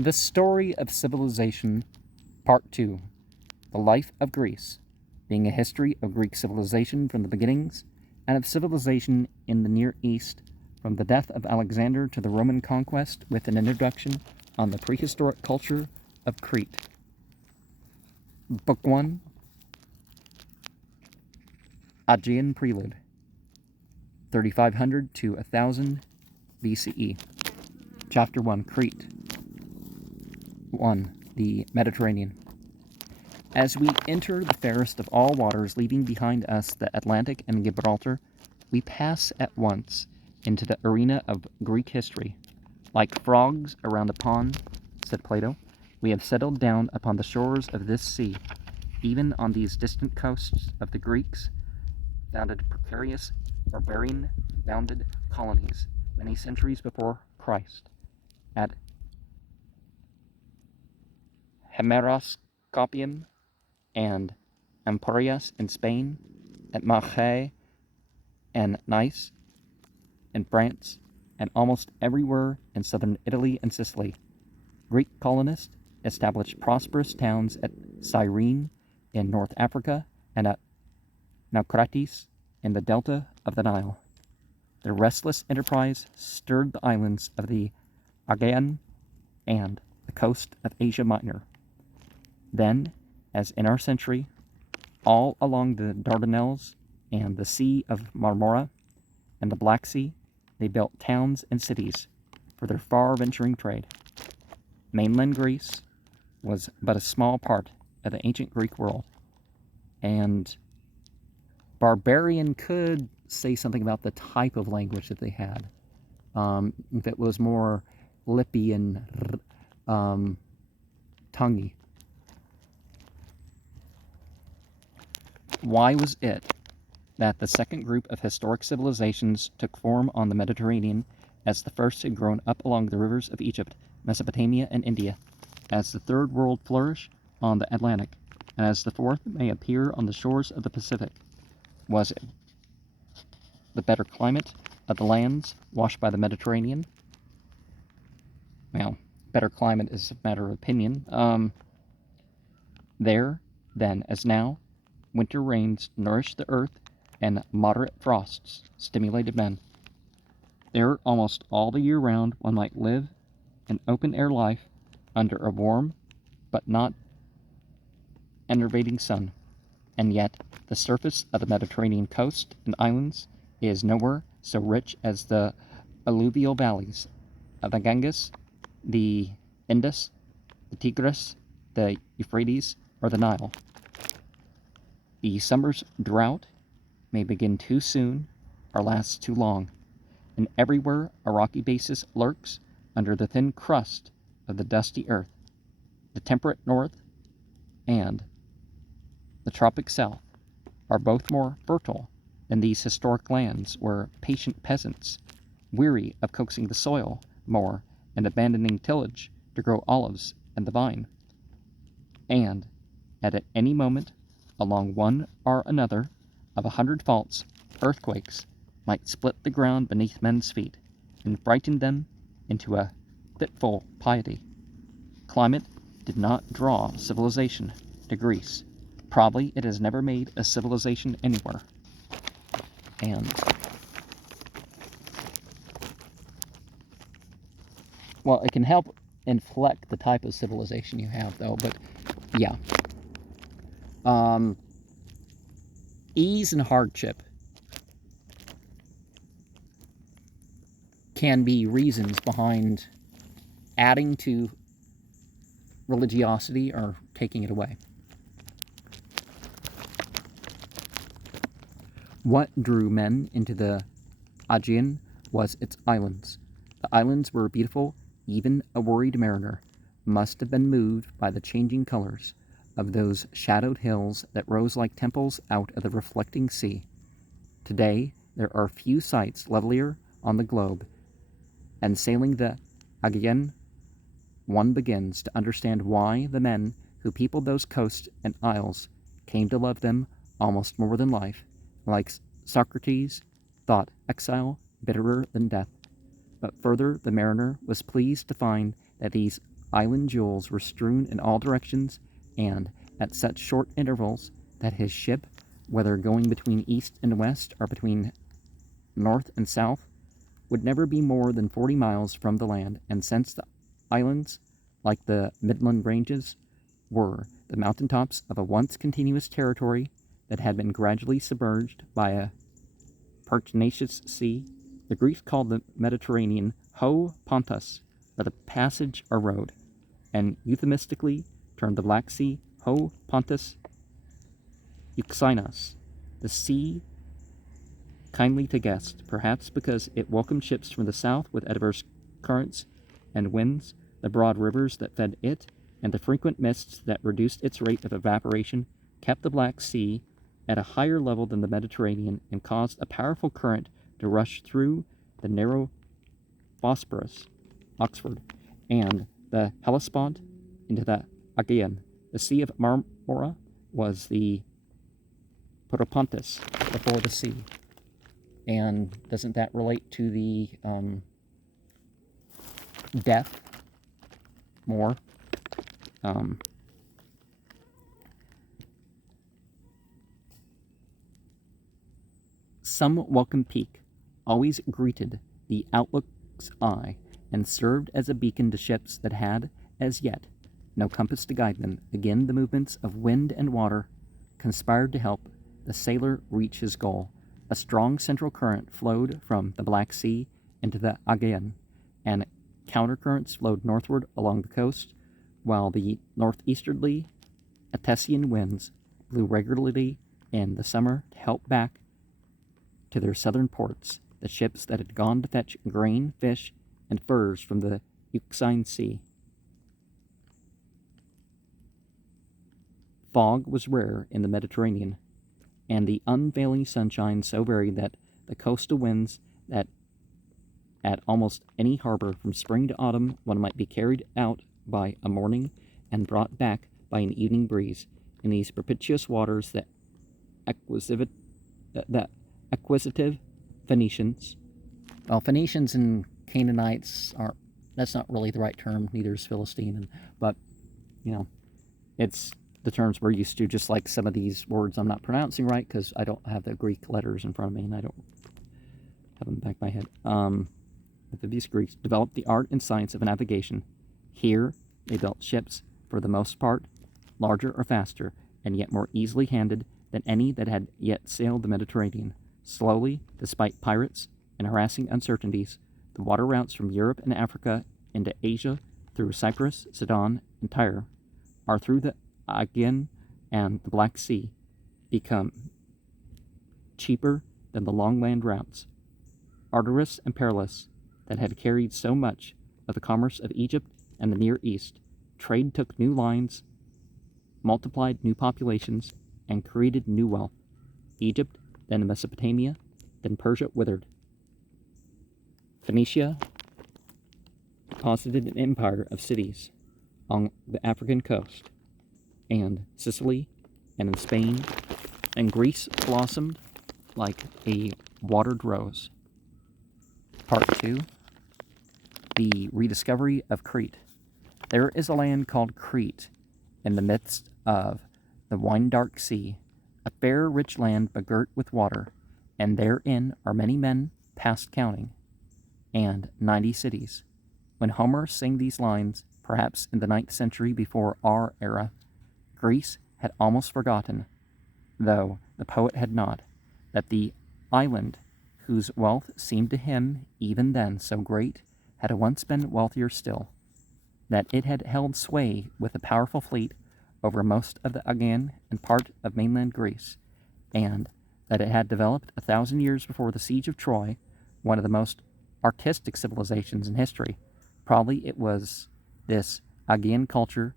The Story of Civilization, Part 2. The Life of Greece, being a history of Greek civilization from the beginnings, and of civilization in the Near East, from the death of Alexander to the Roman conquest, with an introduction on the prehistoric culture of Crete. Book 1, Aegean Prelude, 3500 to 1000 BCE. Chapter 1, Crete. 1. The Mediterranean. As we enter the fairest of all waters, leaving behind us the Atlantic and Gibraltar, we pass at once into the arena of Greek history. Like frogs around a pond, said Plato, we have settled down upon the shores of this sea. Even on these distant coasts of the Greeks, founded precarious, barbarian-bounded colonies many centuries before Christ. At Hemeroscopium and Emporias in Spain, at Marseille and Nice in France, and almost everywhere in southern Italy and Sicily, Greek colonists established prosperous towns at Cyrene in North Africa and at Naucratis in the delta of the Nile. Their restless enterprise stirred the islands of the Aegean and the coast of Asia Minor. Then, as in our century, all along the Dardanelles and the Sea of Marmora and the Black Sea, they built towns and cities for their far-venturing trade. Mainland Greece was but a small part of the ancient Greek world, and barbarian could say something about the type of language that they had. If it was more lippy and tonguey. Why was it that the second group of historic civilizations took form on the Mediterranean, as the first had grown up along the rivers of Egypt, Mesopotamia, and India, as the third world flourished on the Atlantic, and as the fourth may appear on the shores of the Pacific? Was it the better climate of the lands washed by the Mediterranean? Well, better climate is a matter of opinion. There, then, as now, winter rains nourished the earth, and moderate frosts stimulated men. There, almost all the year round, one might live an open-air life under a warm but not enervating sun. And yet, the surface of the Mediterranean coast and islands is nowhere so rich as the alluvial valleys of the Ganges, the Indus, the Tigris, the Euphrates, or the Nile. The summer's drought may begin too soon or last too long, and everywhere a rocky basis lurks under the thin crust of the dusty earth. The temperate north and the tropic south are both more fertile than these historic lands, where patient peasants, weary of coaxing the soil more and abandoning tillage to grow olives and the vine, and at any moment, along one or another of 100 faults, earthquakes might split the ground beneath men's feet and frighten them into a fitful piety. Climate did not draw civilization to Greece. Probably it has never made a civilization anywhere. And, well, it can help inflect the type of civilization you have, though, but yeah. Ease and hardship can be reasons behind adding to religiosity or taking it away. What drew men into the Aegean was its islands. The islands were beautiful. Even a worried mariner must have been moved by the changing colors of those shadowed hills that rose like temples out of the reflecting sea. Today, there are few sights lovelier on the globe, and sailing the Aegean, one begins to understand why the men who peopled those coasts and isles came to love them almost more than life. Like Socrates, thought exile bitterer than death. But further, the mariner was pleased to find that these island jewels were strewn in all directions, and at such short intervals that his ship, whether going between east and west or between north and south, would never be more than 40 miles from the land. And since the islands, like the Midland Ranges, were the mountaintops of a once continuous territory that had been gradually submerged by a pertinacious sea, the Greeks called the Mediterranean Ho Pontus, or the passage or road, and euphemistically termed the Black Sea Ho Pontus Euxinos, the sea kindly to guests, perhaps because it welcomed ships from the south with adverse currents and winds, the broad rivers that fed it, and the frequent mists that reduced its rate of evaporation, kept the Black Sea at a higher level than the Mediterranean and caused a powerful current to rush through the narrow Bosporus, Oxford, and the Hellespont into the Aegean. The Sea of Marmora was the Propontis before the sea. And doesn't that relate to the death more? Some welcome peak always greeted the outlook's eye and served as a beacon to ships that had, as yet, no compass to guide them. Again, the movements of wind and water conspired to help the sailor reach his goal. A strong central current flowed from the Black Sea into the Aegean, and countercurrents flowed northward along the coast, while the northeasterly Etesian winds blew regularly in the summer to help back to their southern ports the ships that had gone to fetch grain, fish, and furs from the Euxine Sea. Fog was rare in the Mediterranean, and the unveiling sunshine so varied that the coastal winds that at almost any harbor from spring to autumn one might be carried out by a morning and brought back by an evening breeze. In these propitious waters the acquisitive Phoenicians, well, Phoenicians and Canaanites are, that's not really the right term, neither is Philistine, but, you know, it's the terms we're used to, just like some of these words I'm not pronouncing right because I don't have the Greek letters in front of me and I don't have them back of my head. These Greeks developed the art and science of navigation. Here they built ships, for the most part, larger or faster, and yet more easily handled than any that had yet sailed the Mediterranean. Slowly, despite pirates and harassing uncertainties, the water routes from Europe and Africa into Asia through Cyprus, Sidon, and Tyre, are through the Aegean and the Black Sea, become cheaper than the long land routes, arduous and perilous, that had carried so much of the commerce of Egypt and the Near East. Trade took new lines, multiplied new populations, and created new wealth. Egypt, then Mesopotamia, then Persia withered. Phoenicia deposited an empire of cities on the African coast, and Sicily, and in Spain, and Greece blossomed like a watered rose. Part 2. The rediscovery of Crete. There is a land called Crete in the midst of the wine-dark sea, a fair, rich land begirt with water, and therein are many men past counting, and 90 cities. When Homer sang these lines, perhaps in the 9th century before our era, Greece had almost forgotten, though the poet had not, that the island, whose wealth seemed to him even then so great, had once been wealthier still, that it had held sway with a powerful fleet over most of the Aegean and part of mainland Greece, and that it had developed 1,000 years before the siege of Troy, one of the most artistic civilizations in history. Probably it was this Aegean culture,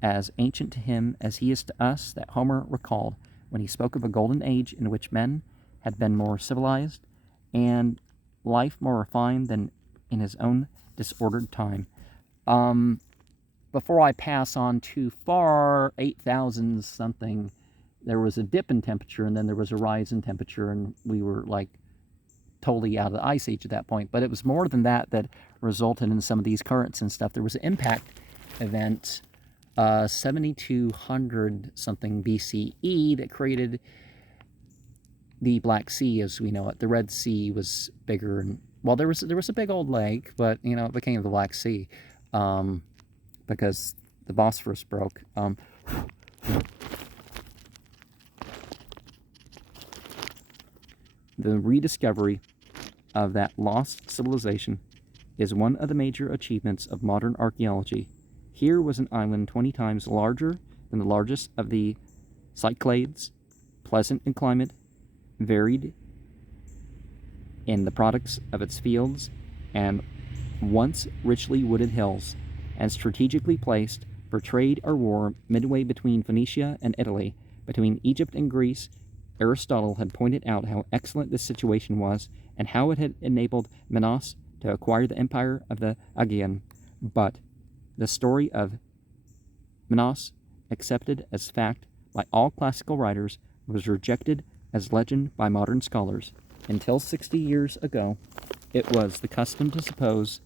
as ancient to him as he is to us, that Homer recalled when he spoke of a golden age in which men had been more civilized and life more refined than in his own disordered time. Before I pass on too far, 8,000 something, there was a dip in temperature and then there was a rise in temperature, and we were like totally out of the ice age at that point, but it was more than that that resulted in some of these currents and stuff. There was an impact event 7200 something BCE that created the Black Sea as we know it. The Red Sea was bigger, and well, there was a big old lake, but it became the Black Sea because the Bosphorus broke. The rediscovery of that lost civilization is one of the major achievements of modern archaeology. Here was an island 20 times larger than the largest of the Cyclades, pleasant in climate, varied in the products of its fields, and once richly wooded hills, and strategically placed for trade or war midway between Phoenicia and Italy, between Egypt and Greece. Aristotle had pointed out how excellent this situation was, and how it had enabled Minos to acquire the empire of the Aegean. But the story of Minos, accepted as fact by all classical writers, was rejected as legend by modern scholars. Until 60 years ago, it was the custom to suppose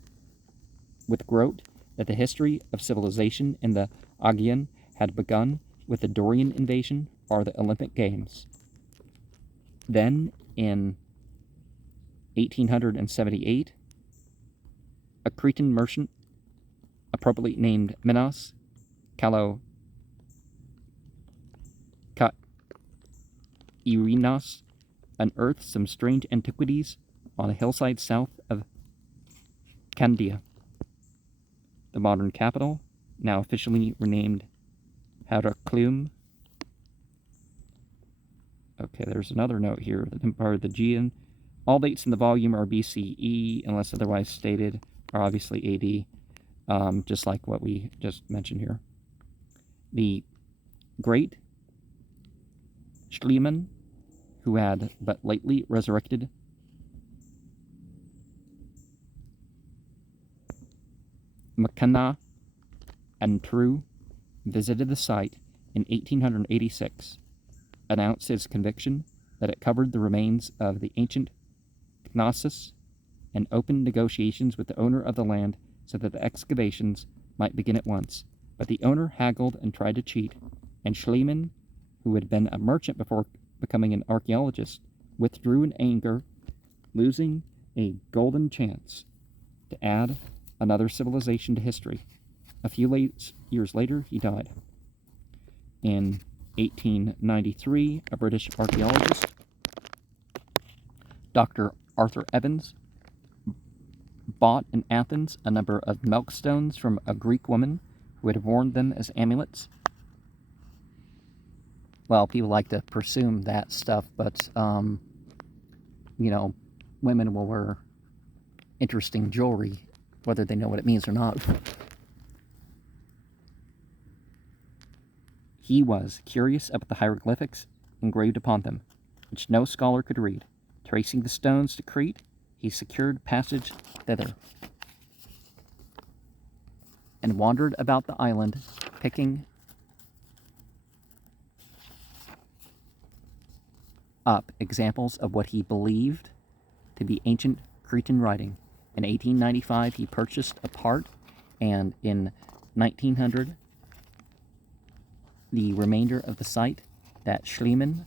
with Grote that the history of civilization in the Aegean had begun with the Dorian invasion or the Olympic Games. Then, in 1878, a Cretan merchant, appropriately named Minos Kalairenos, unearthed some strange antiquities on a hillside south of Candia, the modern capital, now officially renamed Heracleum. Okay, there's another note here. The Empire of the Aegean. All dates in the volume are BCE, unless otherwise stated, are obviously AD, just like what we just mentioned here. The great Schliemann, who had but lately resurrected Mackinac and True, visited the site in 1886, announced his conviction that it covered the remains of the ancient Knossos, and opened negotiations with the owner of the land so that the excavations might begin at once. But the owner haggled and tried to cheat, and Schliemann, who had been a merchant before becoming an archaeologist, withdrew in anger, losing a golden chance to add another civilization to history. A few years later, he died. In 1893, a British archaeologist, Dr. Arthur Evans, bought in Athens a number of milk stones from a Greek woman who had worn them as amulets. Well, people like to presume that stuff, but, women will wear interesting jewelry, whether they know what it means or not. He was curious about the hieroglyphics engraved upon them, which no scholar could read. Tracing the stones to Crete, he secured passage thither, and wandered about the island, picking up examples of what he believed to be ancient Cretan writing. In 1895, he purchased a part, and in 1900, the remainder of the site that Schliemann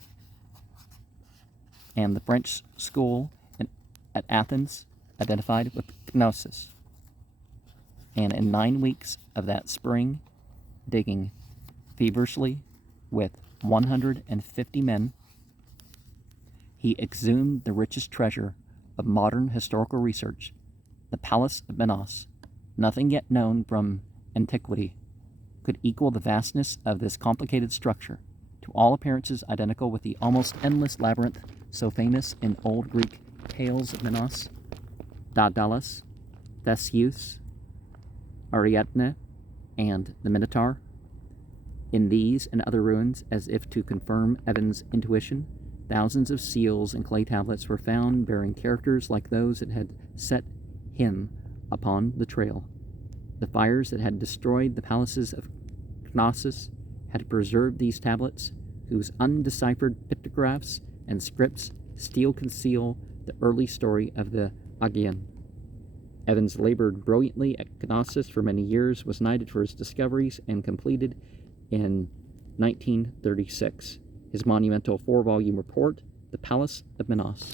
and the French school at Athens identified with Knossos. And in 9 weeks of that spring, digging feverishly with 150 men, he exhumed the richest treasure of modern historical research, the Palace of Minos. Nothing yet known from antiquity could equal the vastness of this complicated structure, to all appearances identical with the almost endless labyrinth so famous in old Greek tales of Minos, Daedalus, Theseus, Ariadne, and the Minotaur. In these and other ruins, as if to confirm Evans' intuition, thousands of seals and clay tablets were found bearing characters like those that had set him upon the trail. The fires that had destroyed the palaces of Knossos had preserved these tablets, whose undeciphered pictographs and scripts still conceal the early story of the Aegean. Evans labored brilliantly at Knossos for many years, was knighted for his discoveries, and completed in 1936 his monumental 4-volume report, The Palace of Minos.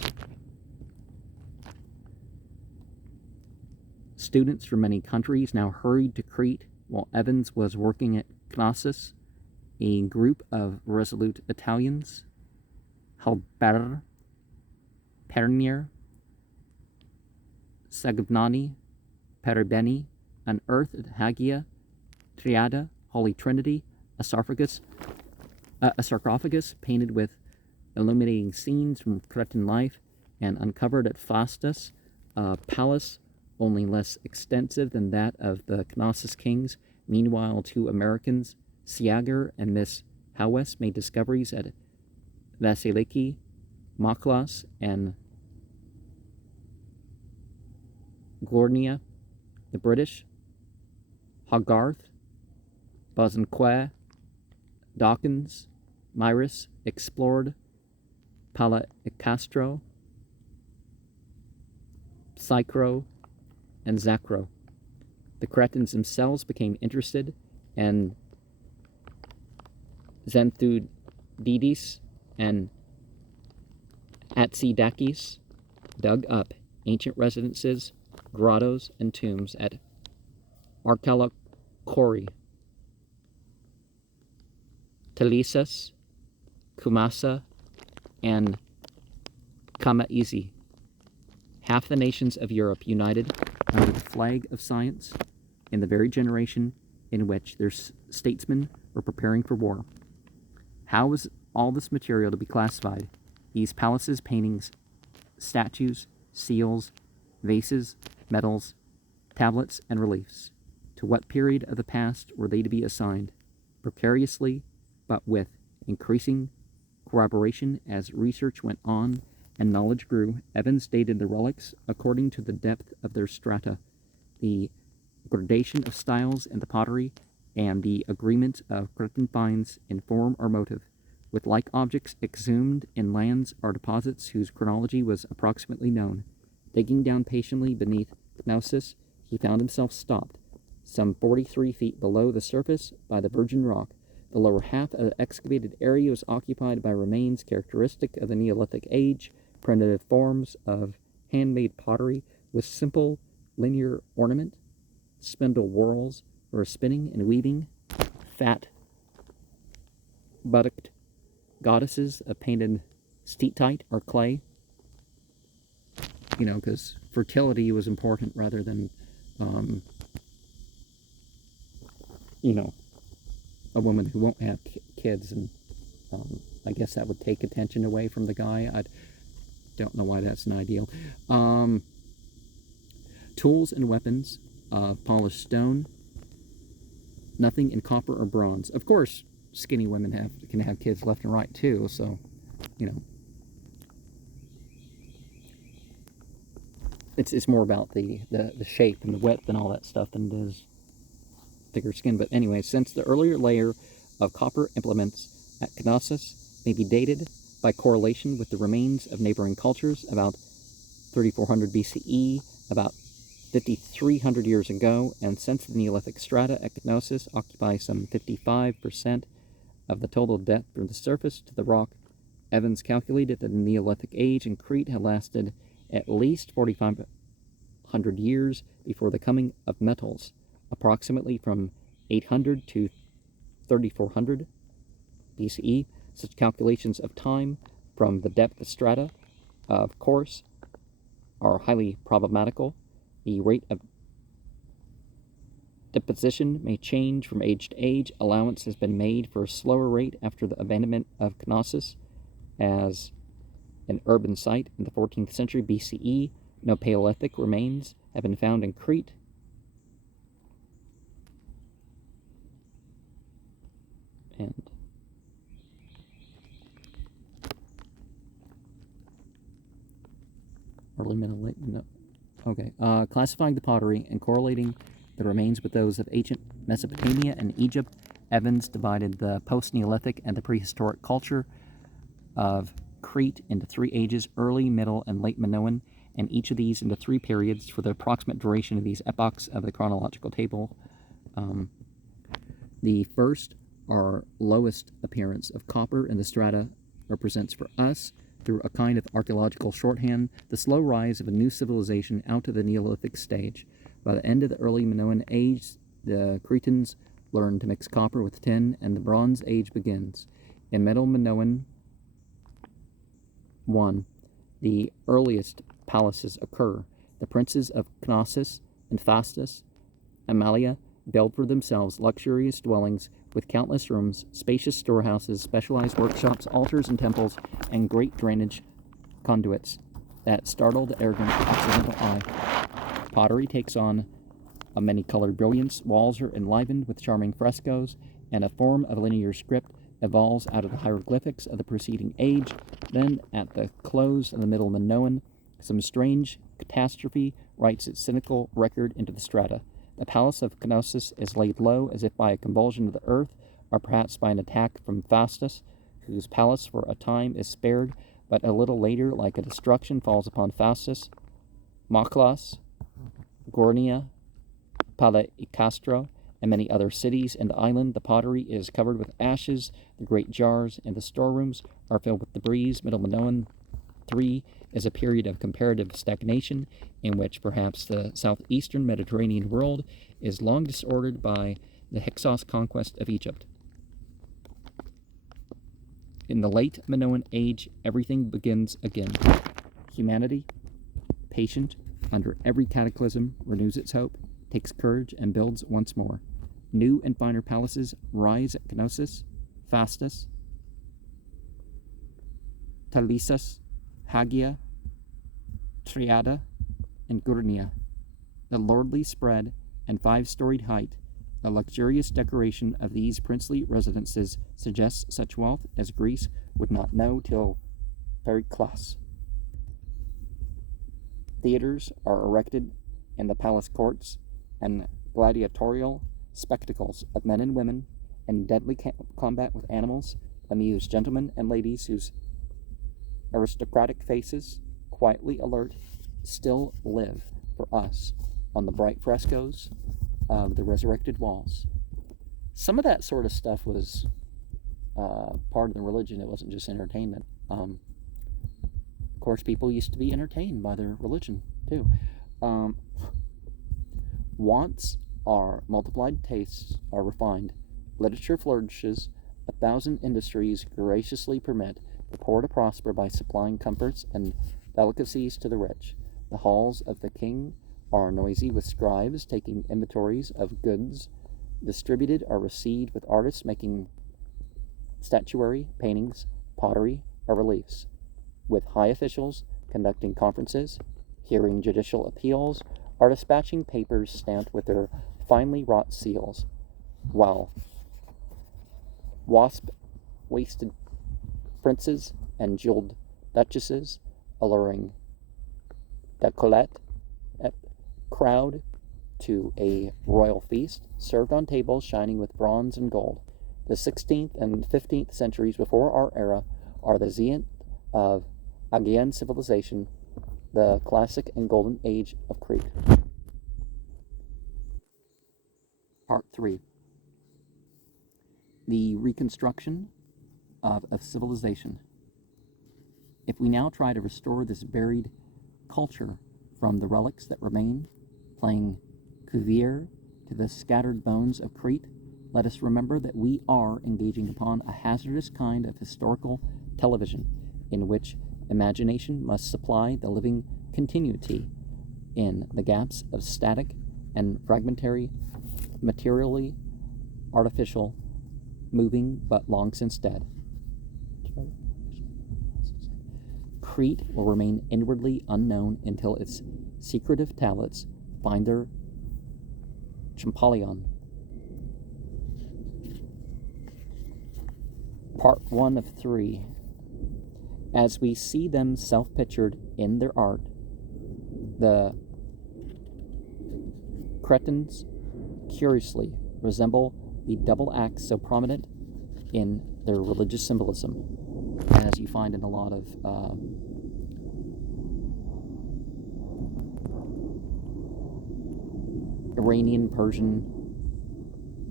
Students from many countries now hurried to Crete while Evans was working at Knossos. A group of resolute Italians, Halber, Pernier, Segagnani, Peribeni, unearthed at Hagia Triada, Holy Trinity, a sarcophagus painted with illuminating scenes from Cretan life, and uncovered at Phasis, a palace only less extensive than that of the Knossos kings. Meanwhile, 2 Americans, Siager and Miss Howes, made discoveries at Vasiliki, Maklas, and Glornia. The British, Hogarth, Bosanquet, Dawkins, Myris, explored Palicastro, Psychro, and Zacro. The Cretans themselves became interested, and Xanthudides and Atsidakis dug up ancient residences, grottos, and tombs at Arcalocori, Telesus, Kumasa, and Kamaizi. Half the nations of Europe united under the flag of science in the very generation in which their statesmen were preparing for war. How was all this material to be classified? These palaces, paintings, statues, seals, vases, medals, tablets, and reliefs. To what period of the past were they to be assigned? Precariously, but with increasing corroboration as research went on and knowledge grew, Evans dated the relics according to the depth of their strata, the gradation of styles in the pottery, and the agreement of Cretan finds in form or motive. With like objects exhumed in lands or deposits whose chronology was approximately known. Digging down patiently beneath Knossos, he found himself stopped, some 43 feet below the surface, by the virgin rock. The lower half of the excavated area was occupied by remains characteristic of the Neolithic age, primitive forms of handmade pottery with simple linear ornament, spindle whorls for spinning and weaving, fat buttocked goddesses of painted steatite or clay, because fertility was important rather than, a woman who won't have kids, and I guess that would take attention away from the guy. I don't know why that's an ideal. Tools and weapons of polished stone, nothing in copper or bronze. Of course, skinny women can have kids left and right too, so, it's more about the shape and the width and all that stuff than it is thicker skin. But anyway, since the earlier layer of copper implements at Knossos may be dated by correlation with the remains of neighboring cultures about 3400 BCE, about 5,300 years ago, and since the Neolithic strata at Knossos occupy some 55% of the total depth from the surface to the rock, Evans calculated that the Neolithic age in Crete had lasted at least 4,500 years before the coming of metals, approximately from 800 to 3,400 BCE. Such calculations of time from the depth of strata, of course, are highly problematical. The rate of deposition may change from age to age. Allowance has been made for a slower rate after the abandonment of Knossos as an urban site in the 14th century BCE. No Paleolithic remains have been found in Crete. And early Middle Late, no. Okay. Classifying the pottery and correlating the remains with those of ancient Mesopotamia and Egypt, Evans divided the post-Neolithic and the prehistoric culture of Crete into 3 ages, early, middle, and late Minoan, and each of these into 3 periods for the approximate duration of these epochs of the chronological table. The first, our lowest appearance of copper in the strata, represents for us, through a kind of archaeological shorthand, the slow rise of a new civilization out to the Neolithic stage. By the end of the early Minoan age, the Cretans learned to mix copper with tin, and the Bronze Age begins. In Middle Minoan 1, the earliest palaces occur. The princes of Knossos and Fastus, Amalia, build for themselves luxurious dwellings with countless rooms, spacious storehouses, specialized workshops, altars and temples, and great drainage conduits that startle the arrogant Occidental eye. Pottery takes on a many-colored brilliance, walls are enlivened with charming frescoes, and a form of linear script evolves out of the hieroglyphics of the preceding age. Then, at the close of the Middle Minoan, some strange catastrophe writes its cynical record into the strata. The palace of Knossos is laid low as if by a convulsion of the earth, or perhaps by an attack from Fastus, whose palace for a time is spared, but a little later, like a destruction, falls upon Fastus, Maklas, Gornia, Pallaicastro, and many other cities in the island. The pottery is covered with ashes, the great jars and the storerooms are filled with debris. Middle Minoan 3 is a period of comparative stagnation in which perhaps the southeastern Mediterranean world is long disordered by the Hyksos conquest of Egypt. In the late Minoan age, everything begins again. Humanity, patient under every cataclysm, renews its hope, takes courage, and builds once more. New and finer palaces rise at Knossos, Fastus, Talisas, Hagia, Triada, and Gurnia. The lordly spread and 5-storied height, the luxurious decoration of these princely residences suggests such wealth as Greece would not know till Pericles. Theaters are erected in the palace courts, and gladiatorial spectacles of men and women, and deadly combat with animals, amuse gentlemen and ladies whose aristocratic faces, quietly alert, still live for us on the bright frescoes of the resurrected walls. Some of that sort of stuff was part of the religion. It wasn't just entertainment. Of course, people used to be entertained by their religion, too. Wants are multiplied, tastes are refined. Literature flourishes. 1,000 industries graciously permit the poor to prosper by supplying comforts and delicacies to the rich. The halls of the king are noisy with scribes taking inventories of goods distributed or received, with artists making statuary, paintings, pottery, or reliefs, with high officials conducting conferences, hearing judicial appeals, or dispatching papers stamped with their finely wrought seals, while wasp-waisted princes and jeweled duchesses, alluring décolleté crowd to a royal feast, served on tables shining with bronze and gold. The 16th and 15th centuries before our era are the zenith of Aegean civilization, the classic and golden age of Crete. Part 3. The reconstruction of a civilization. If we now try to restore this buried culture from the relics that remain, playing Cuvier to the scattered bones of Crete, let us remember that we are engaging upon a hazardous kind of historical television in which imagination must supply the living continuity in the gaps of static and fragmentary, materially artificial, moving but long since dead. Crete will remain inwardly unknown until its secretive tablets find their Champollion. Part 1 of 3. As we see them self-pictured in their art, the Cretans curiously resemble the double acts so prominent in their religious symbolism. as you find in a lot of Iranian, Persian,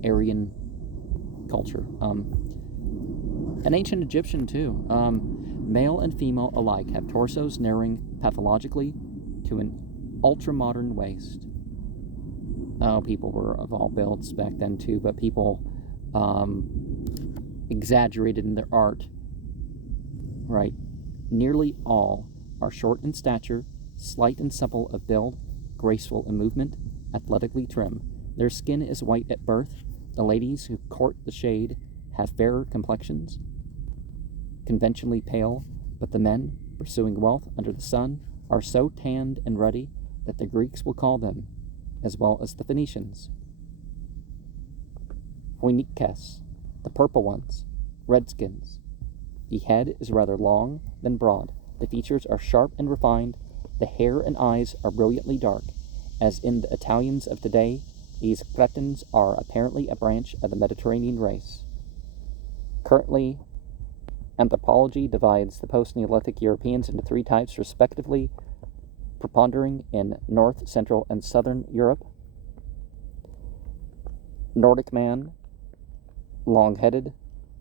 Aryan culture. And ancient Egyptian too. Male and female alike have torsos narrowing pathologically to an ultra-modern waist. Oh, people were of all builds back then too, but people exaggerated in their art. Right. Nearly all are short in stature, slight and supple of build, graceful in movement, athletically trim. Their skin is white at birth. The ladies who court the shade have fairer complexions, conventionally pale, but the men, pursuing wealth under the sun, are so tanned and ruddy that the Greeks will call them, as well as the Phoenicians, Phoenikes, the purple ones, redskins. The head is rather long than broad. The features are sharp and refined. The hair and eyes are brilliantly dark. As in the Italians of today, these Cretans are apparently a branch of the Mediterranean race. Currently, anthropology divides the post-Neolithic Europeans into three types, respectively, preponderating in North, Central, and Southern Europe. Nordic man, long-headed,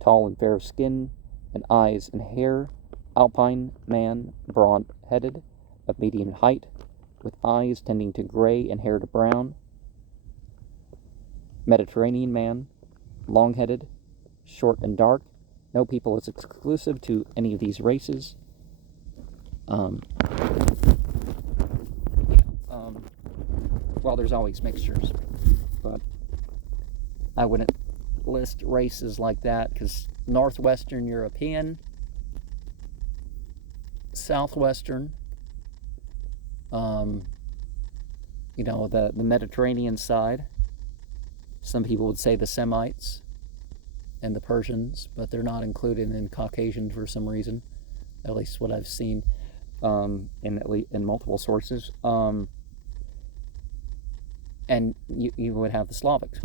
tall and fair of skin, and eyes and hair. Alpine man, broad-headed, of medium height, with eyes tending to gray and hair to brown. Mediterranean man, long-headed, short and dark. No people is exclusive to any of these races. Well, there's always mixtures, but I wouldn't list races like that, because Northwestern European, Southwestern, the Mediterranean side. Some people would say the Semites and the Persians, but they're not included in Caucasian for some reason, at least what I've seen in multiple sources. And you would have the Slavics.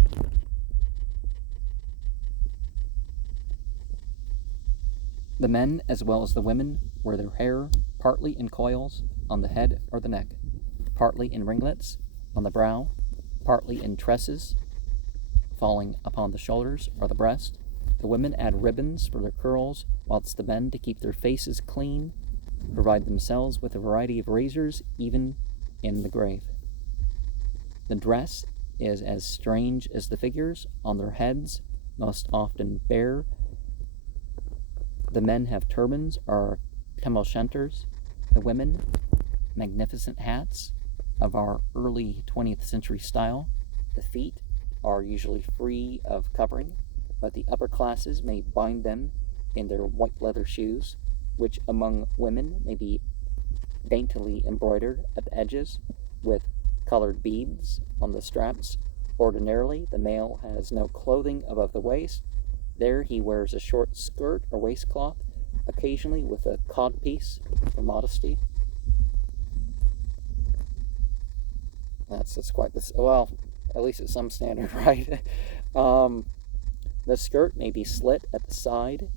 The men, as well as the women, wear their hair partly in coils on the head or the neck, partly in ringlets on the brow, partly in tresses falling upon the shoulders or the breast. The women add ribbons for their curls, whilst the men, to keep their faces clean, provide themselves with a variety of razors, even in the grave. The dress is as strange as the figures on their heads, most often bare. The men have turbans or tam-o'-shanters. The women, magnificent hats of our early 20th century style. The feet are usually free of covering, but the upper classes may bind them in their white leather shoes, which among women may be daintily embroidered at the edges with colored beads on the straps. Ordinarily, the male has no clothing above the waist. There he wears a short skirt or waistcloth, occasionally with a codpiece for modesty. That's quite this. Well, at least at some standard, right? The skirt may be slit at the side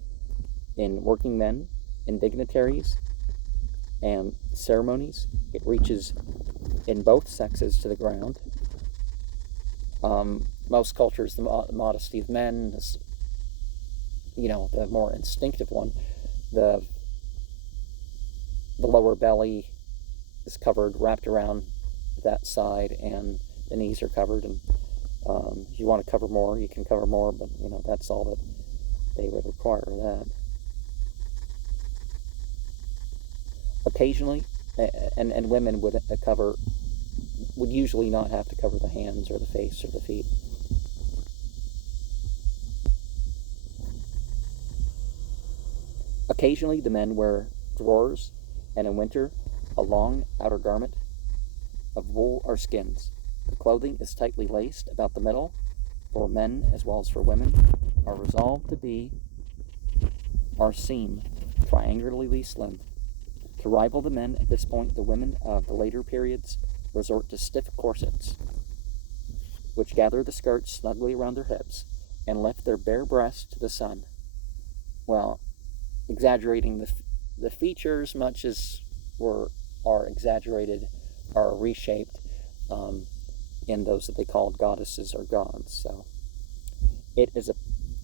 in working men, in dignitaries, and ceremonies. It reaches in both sexes to the ground. Most cultures, the modesty of men is, the more instinctive one. The lower belly is covered, wrapped around that side, and the knees are covered. And if you want to cover more, you can cover more, but that's all that they would require that. Occasionally, and women would usually not have to cover the hands or the face or the feet. Occasionally, the men wear drawers, and in winter, a long outer garment of wool or skins. The clothing is tightly laced about the middle, for men as well as for women, are resolved to be, or seem, triangularly slim. To rival the men at this point, the women of the later periods resort to stiff corsets, which gather the skirts snugly around their hips and lift their bare breasts to the sun. Well, exaggerating the features much as are exaggerated, are reshaped in those that they called goddesses or gods. So it is a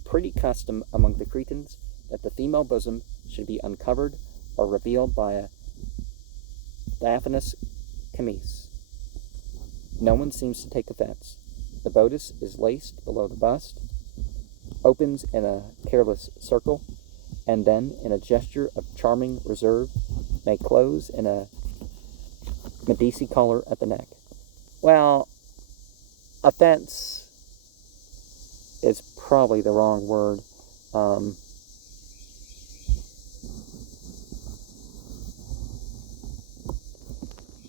pretty custom among the Cretans that the female bosom should be uncovered or revealed by a diaphanous chemise. No one seems to take offense. The bodice is laced below the bust, opens in a careless circle, and then, in a gesture of charming reserve, may close in a Medici collar at the neck. Well, offense is probably the wrong word.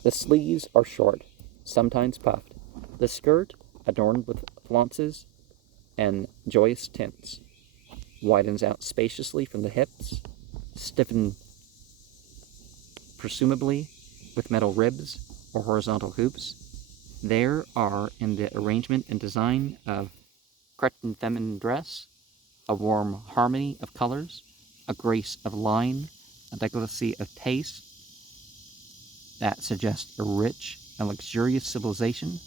The sleeves are short, sometimes puffed. The skirt, adorned with flounces and joyous tints, widens out spaciously from the hips, stiffened presumably with metal ribs or horizontal hoops. There are, in the arrangement and design of Cretan feminine dress, a warm harmony of colors, a grace of line, a delicacy of taste that suggests a rich and luxurious civilization,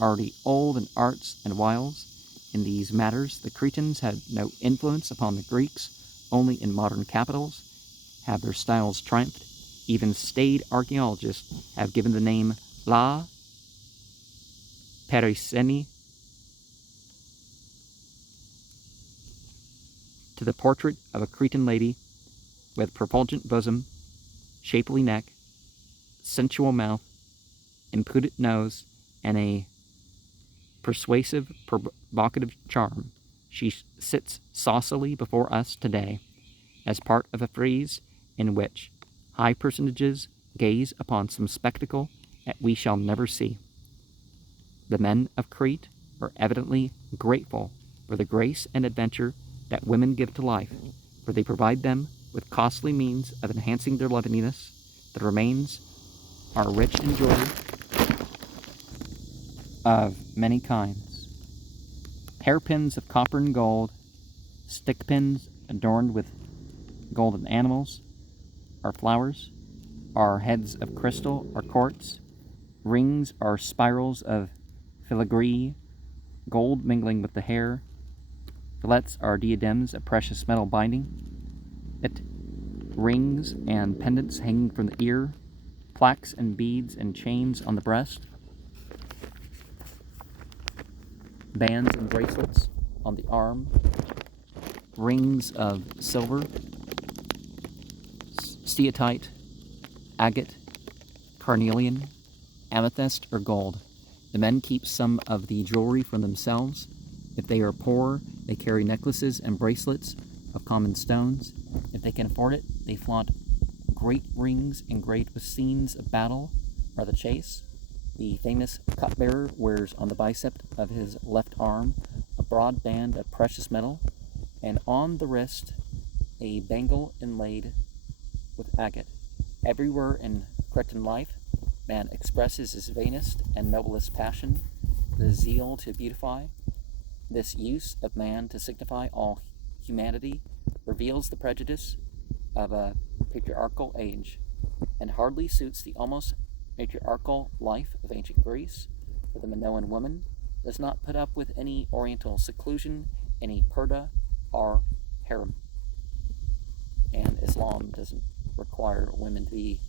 already old in arts and wiles. In these matters, the Cretans had no influence upon the Greeks. Only in modern capitals have their styles triumphed. Even staid archaeologists have given the name La Pariseni to the portrait of a Cretan lady with perfulgent bosom, shapely neck, sensual mouth, impudent nose, and a persuasive, provocative charm. She sits saucily before us today as part of a frieze in which high personages gaze upon some spectacle that we shall never see. The men of Crete are evidently grateful for the grace and adventure that women give to life, for they provide them with costly means of enhancing their loveliness. The remains are rich in jewelry of many kinds. Hairpins of copper and gold, stick pins adorned with golden animals or flowers, are heads of crystal or quartz. Rings are spirals of filigree, gold mingling with the hair. Fillets are diadems of precious metal binding it. Rings and pendants hanging from the ear, plaques and beads and chains on the breast, bands and bracelets on the arm, rings of silver, steatite, agate, carnelian, amethyst, or gold. The men keep some of the jewelry for themselves. If they are poor, they carry necklaces and bracelets of common stones. If they can afford it, they flaunt great rings engraved with scenes of battle or the chase. The famous cupbearer wears on the bicep of his left arm a broad band of precious metal, and on the wrist a bangle inlaid with agate. Everywhere in Cretan life, man expresses his vainest and noblest passion, the zeal to beautify. This use of man to signify all humanity reveals the prejudice of a patriarchal age, and hardly suits the almost matriarchal life of ancient Greece, for the Minoan woman does not put up with any oriental seclusion, any purdah or harem. And Islam doesn't require women to be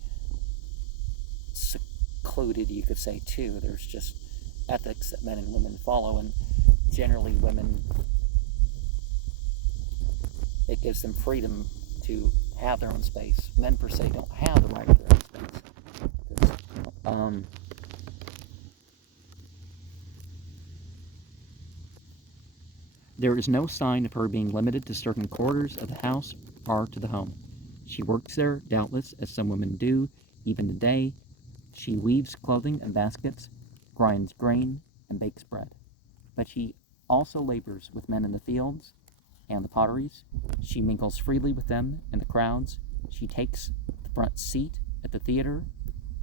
secluded, you could say, too. There's just ethics that men and women follow, and generally women, it gives them freedom to have their own space. Men, per se, don't have the right to their own space. There is no sign of her being limited to certain quarters of the house or to the home. She works there, doubtless, as some women do, even today. She weaves clothing and baskets, grinds grain, and bakes bread. But she also labors with men in the fields and the potteries. She mingles freely with them in the crowds. She takes the front seat at the theater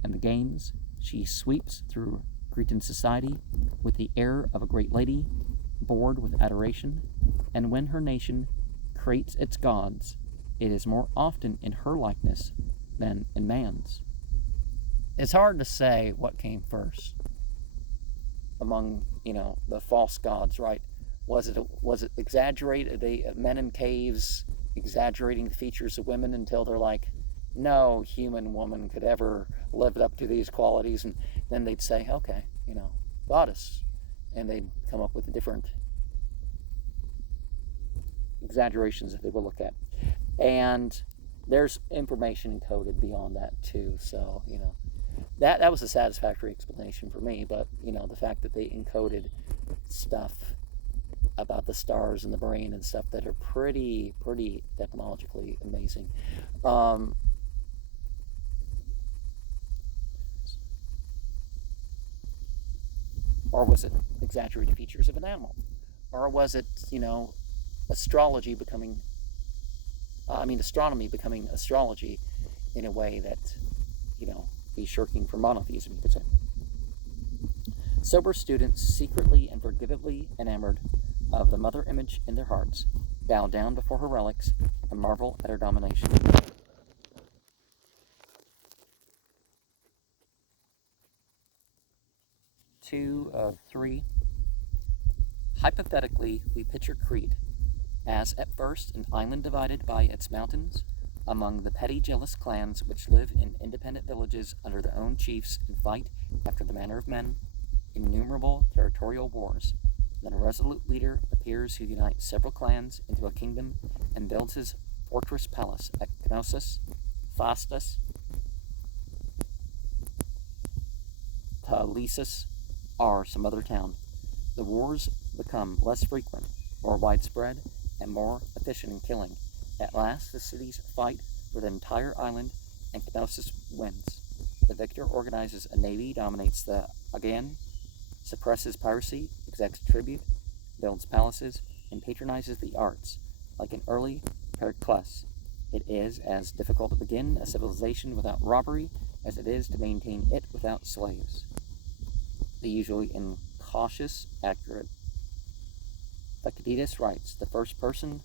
and the games. She sweeps through Cretan society with the air of a great lady, bored with adoration. And when her nation creates its gods, it is more often in her likeness than in man's. It's hard to say what came first among, the false gods, right? Was it exaggerated? Men in caves exaggerating the features of women until they're like, no human woman could ever live up to these qualities, and then they'd say, okay, goddess, and they'd come up with different exaggerations that they would look at. And there's information encoded beyond that too, so that was a satisfactory explanation for me. But the fact that they encoded stuff about the stars and the brain and stuff that are pretty technologically amazing. Or was it exaggerated features of an animal? Or was it, astronomy becoming astrology in a way that, be shirking from monotheism, you could say. Sober students, secretly and forgivably enamored of the mother image in their hearts, bow down before her relics and marvel at her domination. 2 of 3. Hypothetically, we picture Crete as at first an island divided by its mountains among the petty jealous clans which live in independent villages under their own chiefs and fight, after the manner of men, innumerable territorial wars. Then a resolute leader appears who unites several clans into a kingdom and builds his fortress palace at Knossos, Phastos, Talisus, or some other town. The wars become less frequent, more widespread, and more efficient in killing. At last, the cities fight for the entire island, and Knossos wins. The victor organizes a navy, dominates the Aegean, suppresses piracy, exacts tribute, builds palaces, and patronizes the arts. Like an early Pericles, it is as difficult to begin a civilization without robbery as it is to maintain it without slaves. The usually incautious, accurate Thucydides writes, the first person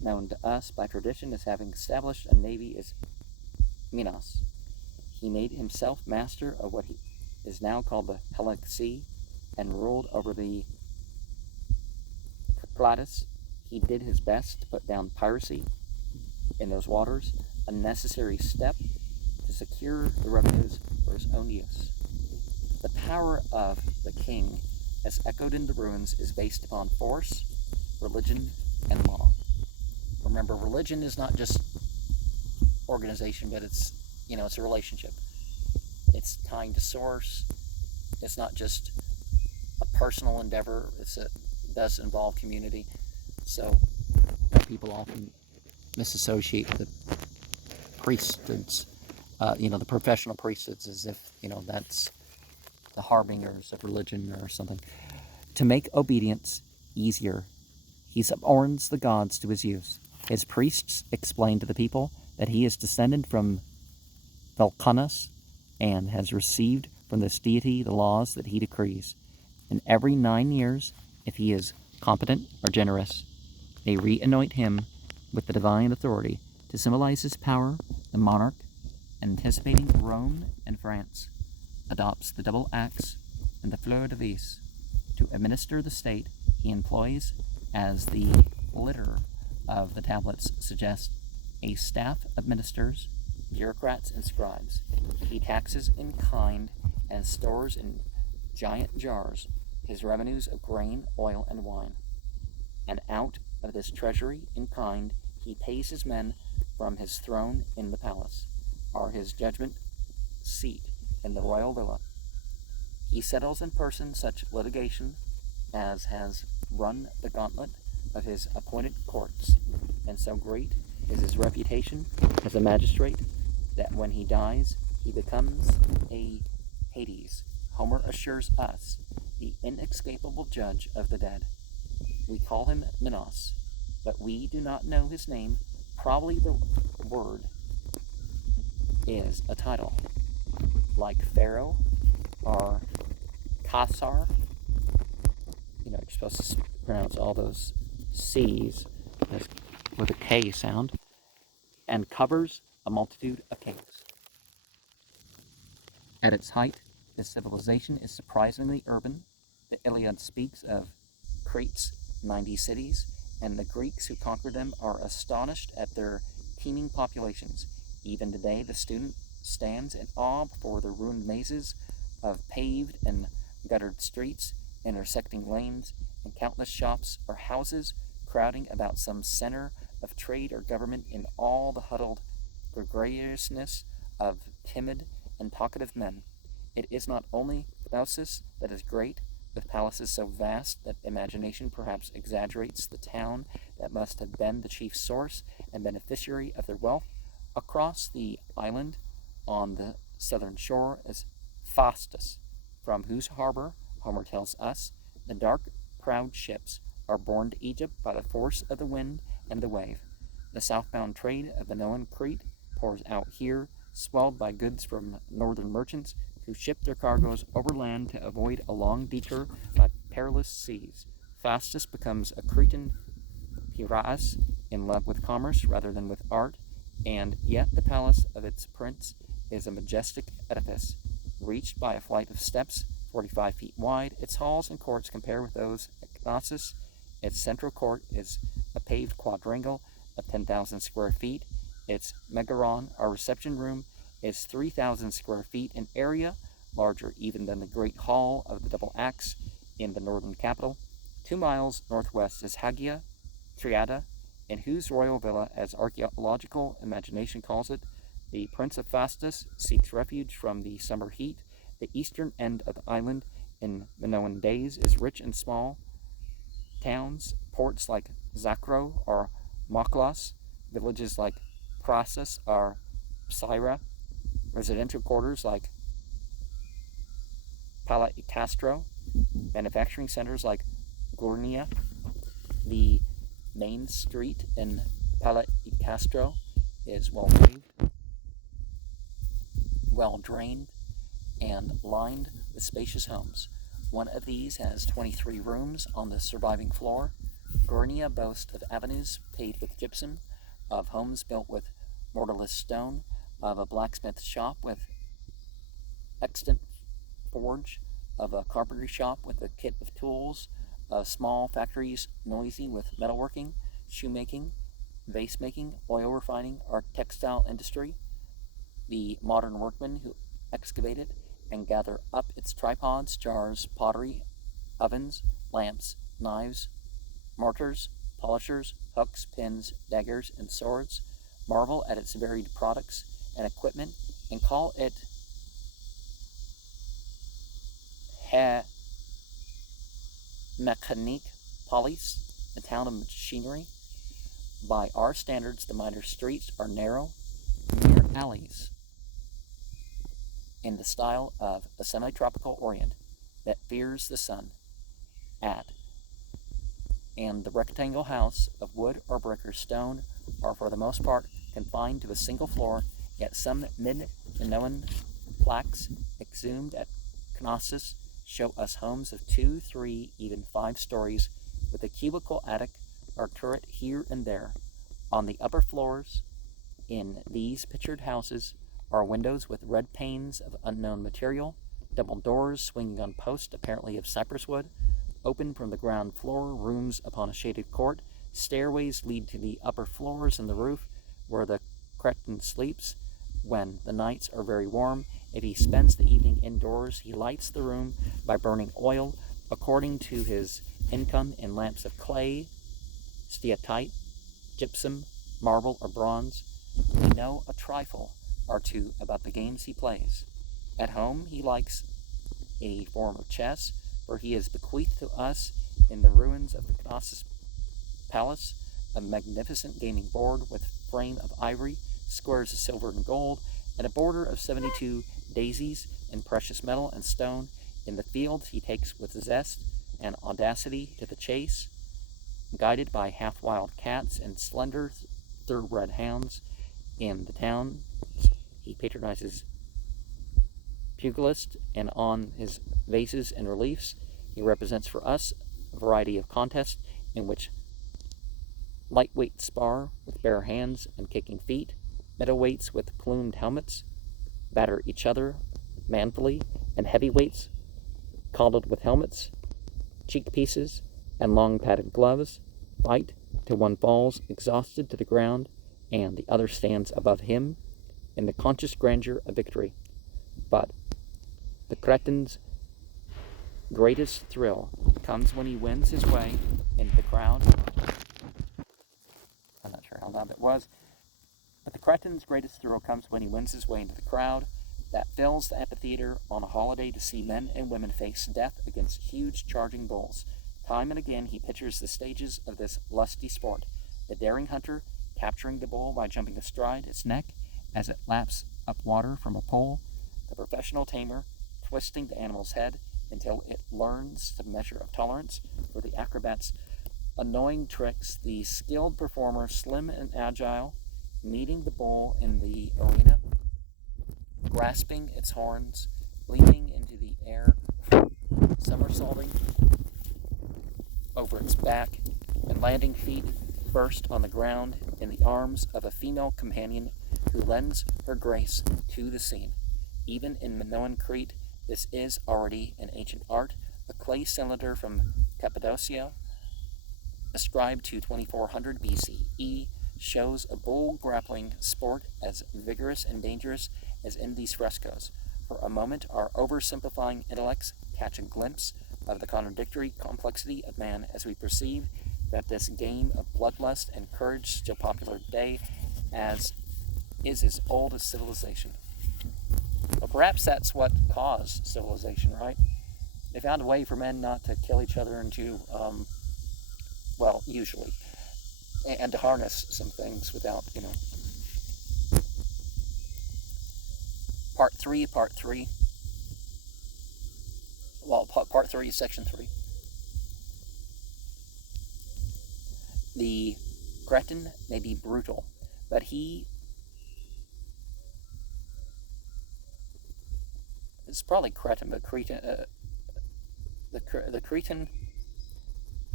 known to us by tradition as having established a navy is Minos. He made himself master of what is now called the Hellenic Sea and ruled over the Cyclades. He did his best to put down piracy in those waters, a necessary step to secure the revenues for his own use. The power of the king, as echoed in the ruins, is based upon force, religion, and law. Remember, religion is not just organization, but it's a relationship. It's tying to source. It's not just a personal endeavor. It does involve community. So people often misassociate the priesthoods, the professional priesthoods, as if that's the harbingers of religion or something. To make obedience easier, he suborns the gods to his use. His priests explain to the people that he is descended from Vulcanus and has received from this deity the laws that he decrees. And every 9 years, if he is competent or generous, they re-anoint him with the divine authority to symbolize his power. The monarch, anticipating Rome and France, adopts the double axe and the fleur de lis. To administer the state, he employs, as the litter of the tablets suggest, a staff of ministers, bureaucrats, and scribes. He taxes in kind and stores in giant jars his revenues of grain, oil, and wine. And out of this treasury in kind he pays his men from his throne in the palace, or his judgment seat in the royal villa. He settles in person such litigation as has run the gauntlet of his appointed courts, and so great is his reputation as a magistrate that when he dies he becomes a Hades. Homer assures us, the inescapable judge of the dead. We call him Minos, but we do not know his name. Probably the word is a title, like Pharaoh or Kassar. You're supposed to pronounce all those C's with a K sound. and covers a multitude of caves. At its height, this civilization is surprisingly urban. The Iliad speaks of Crete's 90 cities, and the Greeks who conquered them are astonished at their teeming populations. Even today, the student stands in awe before the ruined mazes of paved and guttered streets, intersecting lanes, and countless shops or houses crowding about some center of trade or government in all the huddled gregariousness of timid and talkative men. It is not only Knossos that is great, with palaces so vast that imagination perhaps exaggerates the town that must have been the chief source and beneficiary of their wealth. Across the island on the southern shore is Phasis, from whose harbor, Homer tells us, the dark, proud ships are borne to Egypt by the force of the wind and the wave. The southbound trade of Minoan Crete pours out here, swelled by goods from northern merchants who ship their cargoes overland to avoid a long detour by perilous seas. Phasis becomes a Cretan Piraeus, in love with commerce rather than with art, and yet the palace of its prince is a majestic edifice, reached by a flight of steps 45 feet wide. Its halls and courts compare with those at Knossos. Its central court is a paved quadrangle of 10,000 square feet. Its megaron, or reception room, is 3,000 square feet in area, larger even than the Great Hall of the Double Axe in the northern capital. 2 miles northwest is Hagia Triada, in whose royal villa, as archaeological imagination calls it, the Prince of Phasis seeks refuge from the summer heat. The eastern end of the island in Minoan days is rich and small towns, ports like Zakro or Maklos, villages like Prasus or Psyra, residential quarters like Palaikastro, manufacturing centers like Gurnia. The main street in Palaikastro is well paved, well drained, and lined with spacious homes. One of these has 23 rooms on the surviving floor. Gurnia boasts of avenues paved with gypsum, of homes built with mortarless stone, of a blacksmith shop with extant forge, of a carpentry shop with a kit of tools, of small factories noisy with metalworking, shoemaking, vase making, oil refining, or textile industry. The modern workmen who excavate it and gather up its tripods, jars, pottery, ovens, lamps, knives, mortars, polishers, hooks, pins, daggers, and swords, marvel at its varied products and equipment, and call it He Mechanique Polis, a town of machinery. By our standards, the minor streets are narrow, mere alleys in the style of a semi-tropical Orient that fears the sun at, and the rectangle house of wood or brick or stone are for the most part confined to a single floor, yet some mid-Minoan plaques exhumed at Knossos show us homes of 2, 3, even 5 stories, with a cubicle attic or turret here and there. On the upper floors in these pictured houses are windows with red panes of unknown material, double doors swinging on posts apparently of cypress wood, open from the ground floor rooms upon a shaded court. Stairways lead to the upper floors and the roof, where the Cretan sleeps when the nights are very warm. If he spends the evening indoors, he lights the room by burning oil, according to his income, in lamps of clay, steatite, gypsum, marble, or bronze. We know a trifle or two about the games he plays. At home, he likes a form of chess, for he has bequeathed to us in the ruins of the Knossos Palace a magnificent gaming board with frame of ivory, squares of silver and gold, and a border of 72 daisies in precious metal and stone. In the fields, he takes with zest and audacity to the chase, guided by half-wild cats and slender thoroughbred hounds. In the town, he patronizes pugilists, and on his vases and reliefs, he represents for us a variety of contests in which lightweight spar with bare hands and kicking feet, Middleweights with plumed helmets batter each other manfully, and heavyweights, coddled with helmets, cheek pieces, and long padded gloves, fight till one falls exhausted to the ground and the other stands above him in the conscious grandeur of victory. But the Cretan's greatest thrill comes when he wins his way into the crowd. I'm not sure how loud it was, but the Cretan's greatest thrill comes when he wins his way into the crowd that fills the amphitheater on a holiday to see men and women face death against huge charging bulls. Time and again he pictures the stages of this lusty sport, the daring hunter capturing the bull by jumping astride its neck as it laps up water from a pole, the professional tamer twisting the animal's head until it learns the measure of tolerance for the acrobat's annoying tricks, the skilled performer, slim and agile, meeting the bull in the arena, grasping its horns, leaping into the air, somersaulting over its back, and landing feet first on the ground in the arms of a female companion who lends her grace to the scene. Even in Minoan Crete, this is already an ancient art. A clay cylinder from Cappadocia, ascribed to 2400 BCE, shows a bull grappling sport as vigorous and dangerous as in these frescoes. For a moment, our oversimplifying intellects catch a glimpse of the contradictory complexity of man as we perceive that this game of bloodlust and courage, still popular today, is as old as civilization. Well, perhaps that's what caused civilization, right? They found a way for men not to kill each other and to, usually, and to harness some things without, Part 3, Part 3 is Section 3. The Cretan may be brutal, but it's probably Cretan, but the Cretan,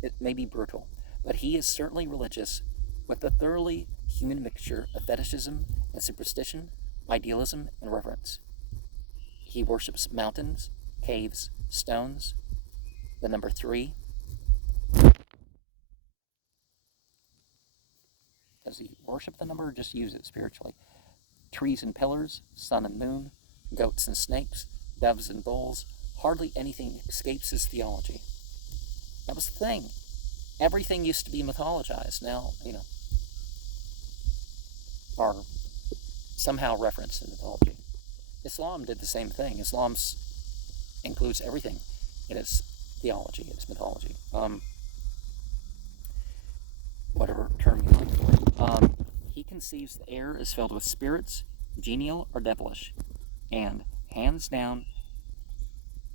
it may be brutal, but he is certainly religious, with a thoroughly human mixture of fetishism and superstition, idealism and reverence. He worships mountains, caves, stones, the number 3. Does he worship the number or just use it spiritually? Trees and pillars, sun and moon, goats and snakes, doves and bulls. Hardly anything escapes his theology. That was the thing. Everything used to be mythologized. Now, are somehow referenced in mythology. Islam did the same thing. Islam includes everything in its theology, its mythology. Whatever term you like for it. He conceives the air is filled with spirits, genial or devilish, and hands down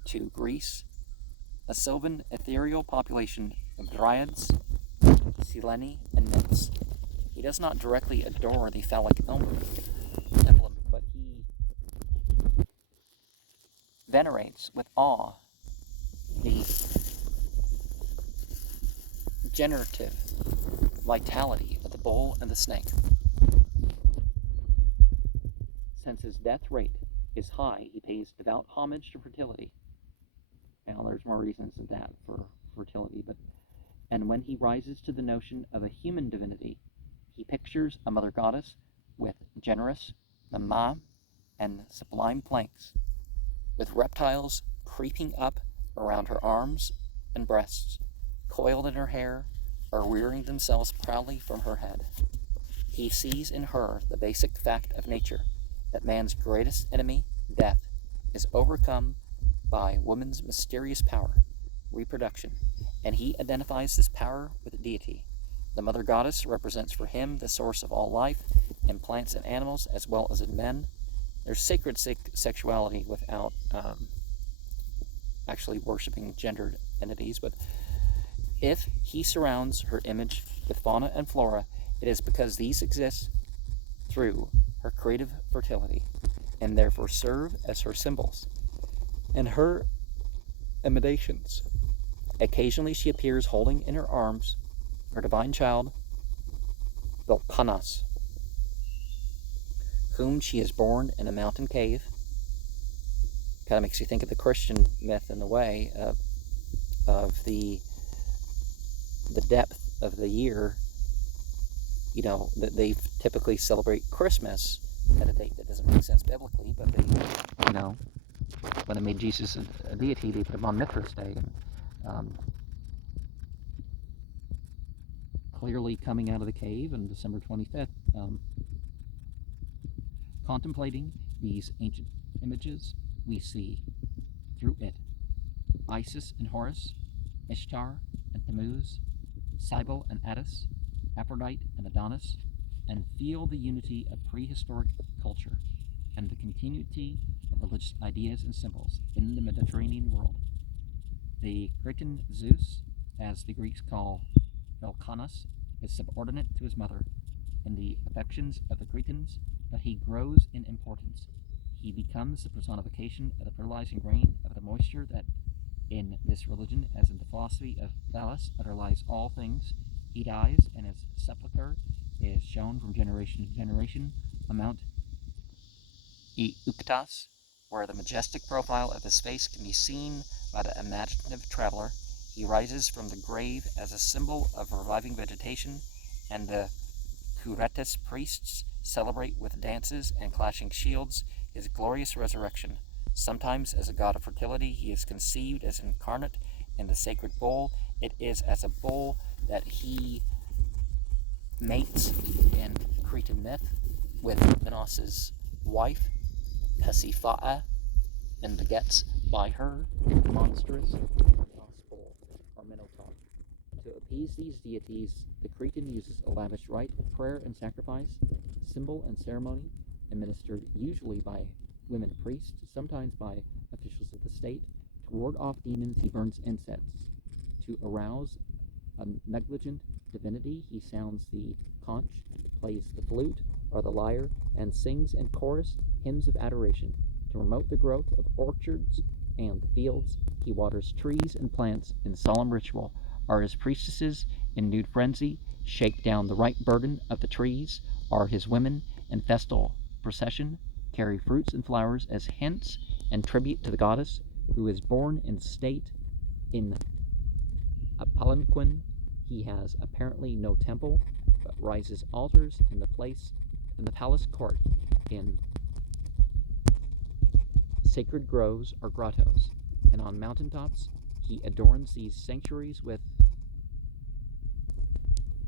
to Greece, a sylvan ethereal population of dryads, Sileni, and nymphs. He does not directly adore the phallic emblem, but he venerates with awe the generative vitality of the bull and the snake. Since his death rate is high, he pays devout homage to fertility. Now, there's more reasons than that for fertility, and when he rises to the notion of a human divinity, he pictures a mother goddess with generous mama and sublime flanks, with reptiles creeping up around her arms and breasts, coiled in her hair, or rearing themselves proudly from her head. He sees in her the basic fact of nature, that man's greatest enemy, death, is overcome by woman's mysterious power, reproduction, and he identifies this power with deity. The mother goddess represents for him the source of all life in plants and animals as well as in men. There's sacred sexuality without actually worshiping gendered entities, but if he surrounds her image with fauna and flora, it is because these exist through her creative fertility and therefore serve as her symbols and her imitations. Occasionally she appears holding in her arms her divine child, Vilcanas, whom she is born in a mountain cave. Kind of makes you think of the Christian myth in the way of the depth of the year. That they typically celebrate Christmas at a date that doesn't make sense biblically, but when they made Jesus a deity, they put him on Mithras Day, and clearly coming out of the cave on December 25th. Contemplating these ancient images, we see through it Isis and Horus, Ishtar and Tammuz, Cybele and Attis, Aphrodite and Adonis, and feel the unity of prehistoric culture and the continuity of religious ideas and symbols in the Mediterranean world. The Cretan Zeus, as the Greeks call Velkanos, is subordinate to his mother in the affections of the Cretans, but he grows in importance. He becomes the personification of the fertilizing rain of the moisture that in this religion, as in the philosophy of Thales, underlies all things. He dies, and his sepulchre is shown from generation to generation on Mount Euctas, where the majestic profile of his face can be seen by the imaginative traveler. He rises from the grave as a symbol of reviving vegetation, and the Curetes priests celebrate with dances and clashing shields his glorious resurrection. Sometimes as a god of fertility, he is conceived as incarnate in the sacred bull. It is as a bull that he mates in Cretan myth with Minos' wife, Pasiphae, and begets by her the monstrous bull, or Minotaur. To appease these deities, the Cretan uses a lavish rite of prayer and sacrifice, symbol and ceremony, administered usually by women priests, sometimes by officials of the state. To ward off demons, he burns incense. To arouse a negligent divinity, he sounds the conch, plays the flute or the lyre, and sings in chorus hymns of adoration. To promote the growth of orchards and the fields, he waters trees and plants in solemn ritual. Are his priestesses in nude frenzy shake down the right burden of the trees? Are his women in festal procession carry fruits and flowers as hints and tribute to the goddess, who is born in state in a palanquin? He has apparently no temple, but rises altars in the palace court in sacred groves or grottos, and on mountaintops he adorns these sanctuaries with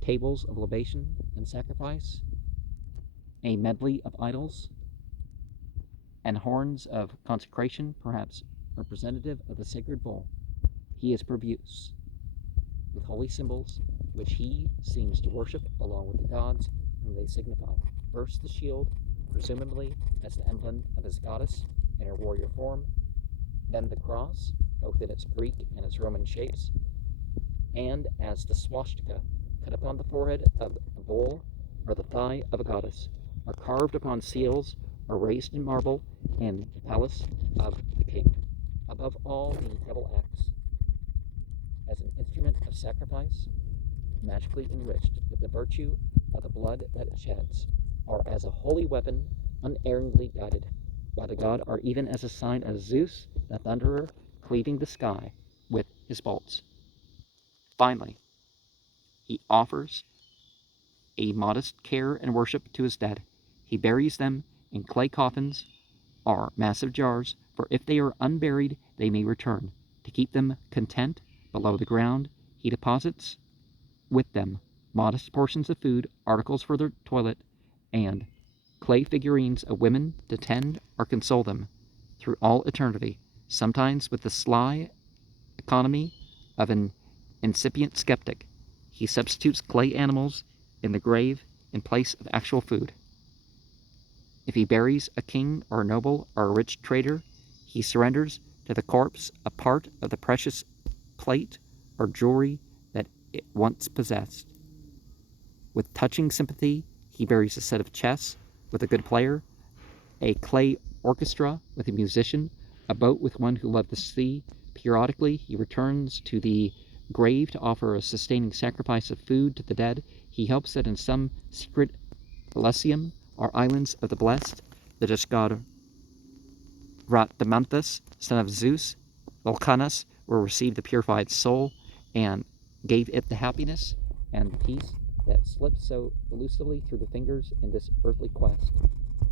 tables of libation and sacrifice, a medley of idols, and horns of consecration, perhaps representative of the sacred bull. He is profuse with holy symbols, which he seems to worship along with the gods whom they signify. First the shield, presumably as the emblem of his goddess in her warrior form, then the cross, both in its Greek and its Roman shapes, and as the swastika, cut upon the forehead of a bull or the thigh of a goddess, are carved upon seals or raised in marble in the palace of the king. Above all, the devil acts as an instrument of sacrifice, magically enriched with the virtue of the blood that it sheds, or as a holy weapon unerringly guided by the god, or even as a sign of Zeus, the thunderer, cleaving the sky with his bolts. Finally, he offers a modest care and worship to his dead. He buries them in clay coffins or massive jars, for if they are unburied, they may return. To keep them content below the ground, he deposits with them modest portions of food, articles for their toilet, and clay figurines of women to tend or console them through all eternity, sometimes with the sly economy of an incipient skeptic. He substitutes clay animals in the grave in place of actual food. If he buries a king or a noble or a rich trader, he surrenders to the corpse a part of the precious plate or jewelry that it once possessed. With touching sympathy, he buries a set of chess with a good player, a clay orchestra with a musician, a boat with one who loved the sea. Periodically, he returns to the grave to offer a sustaining sacrifice of food to the dead. He hopes that in some secret Elysium, are islands of the blessed. The just god Rhadamanthus, son of Zeus, Vulcanus, will receive the purified soul and gave it the happiness and the peace that slipped so elusively through the fingers in this earthly quest.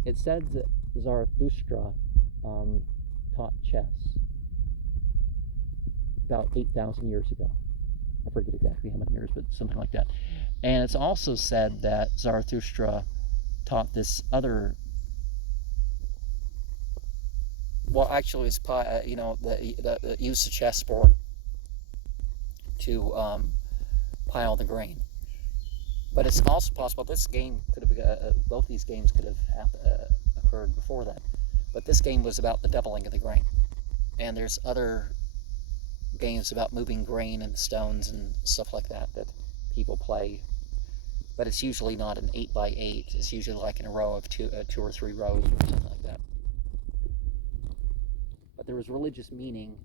It said that Zarathustra taught chess about 8,000 years ago. I forget exactly how many years, but something like that. And it's also said that Zarathustra taught this other. Well, actually, it's the use of chessboard to pile the grain. But it's also possible this game could have both these games could have occurred before that. But this game was about the doubling of the grain, and there's other games about moving grain and stones and stuff like that that people play. But it's usually not an 8x8. It's usually like in a row of two or three rows or something like that. But there was religious meaning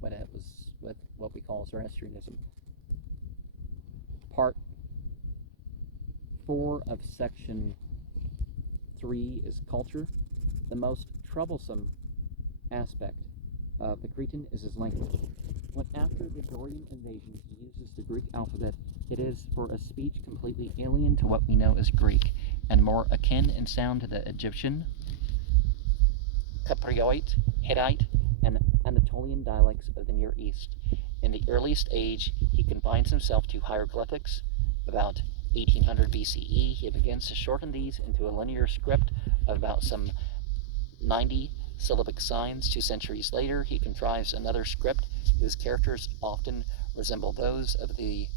when it was with what we call Zoroastrianism. Part 4 of section 3 is culture. The most troublesome aspect of the Cretan is his language. When after the Dorian invasion he uses the Greek alphabet, it is for a speech completely alien to what we know as Greek, and more akin in sound to the Egyptian, Cypriote, Hittite, and Anatolian dialects of the Near East. In the earliest age, he confines himself to hieroglyphics. About 1800 BCE, he begins to shorten these into a linear script of about some 90 syllabic signs. 2 centuries later, he contrives another script whose characters often resemble those of the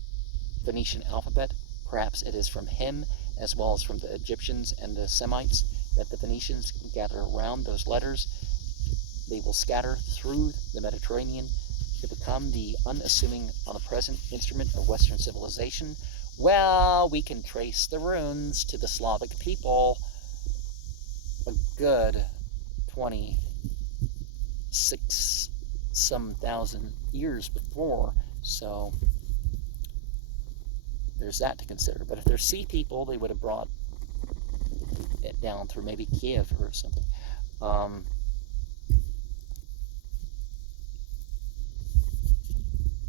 Phoenician alphabet. Perhaps it is from him, as well as from the Egyptians and the Semites, that the Phoenicians gather around those letters. They will scatter through the Mediterranean to become the unassuming, omnipresent instrument of Western civilization. Well, we can trace the runes to the Slavic people a good 26 some thousand years before, so there's that to consider. But if they're sea people, they would have brought it down through maybe Kiev or something.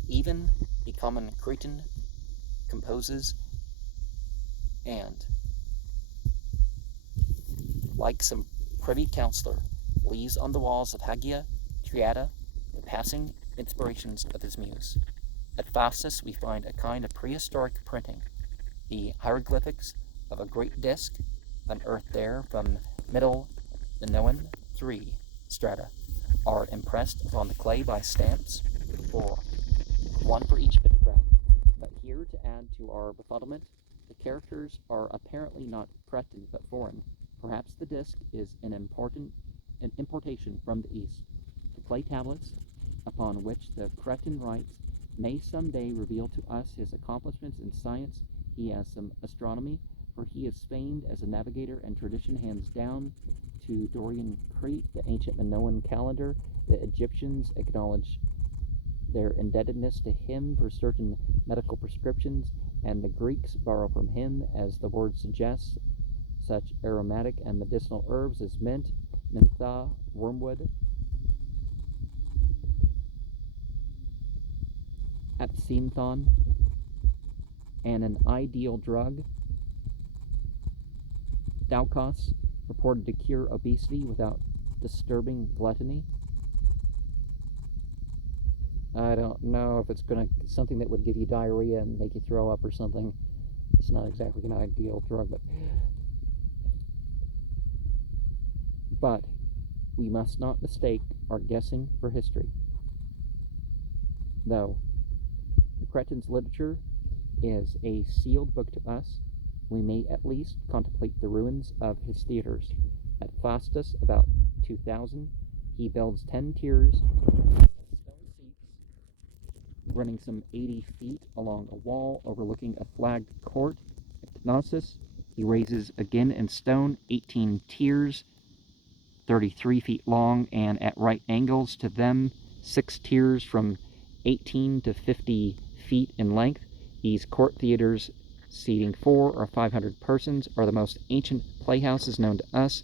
Even the common Cretan composes and, like some privy counselor, leaves on the walls of Hagia Triada the passing inspirations of his muse. At Phasis we find a kind of prehistoric printing, the hieroglyphics of a great disk unearthed there from Middle Minoan 3 strata are impressed upon the clay by stamps, 4, one for each pictograph. But here, to add to our befuddlement, the characters are apparently not Cretan but foreign. Perhaps the disc is an importation from the East. The clay tablets, upon which the Cretan writes, may someday reveal to us his accomplishments in science. He has some astronomy, for he is famed as a navigator, and tradition hands down to Dorian Crete, the ancient Minoan calendar. The Egyptians acknowledge their indebtedness to him for certain medical prescriptions, and the Greeks borrow from him, as the word suggests, such aromatic and medicinal herbs as mint, mentha, wormwood, absinthium, and an ideal drug, Daucos, reported to cure obesity without disturbing gluttony. I don't know if it's something that would give you diarrhea and make you throw up or something. It's not exactly an ideal drug, but we must not mistake our guessing for history. Though the Cretan's literature is a sealed book to us, we may at least contemplate the ruins of his theaters. At Phasis, about 2000, he builds 10 tiers of stone seats running some 80 feet along a wall overlooking a flagged court. At Knossos, he raises again in stone 18 tiers, 33 feet long, and at right angles to them, 6 tiers from 18 to 50 feet in length. These court theaters seating 400 or 500 persons, are the most ancient playhouses known to us,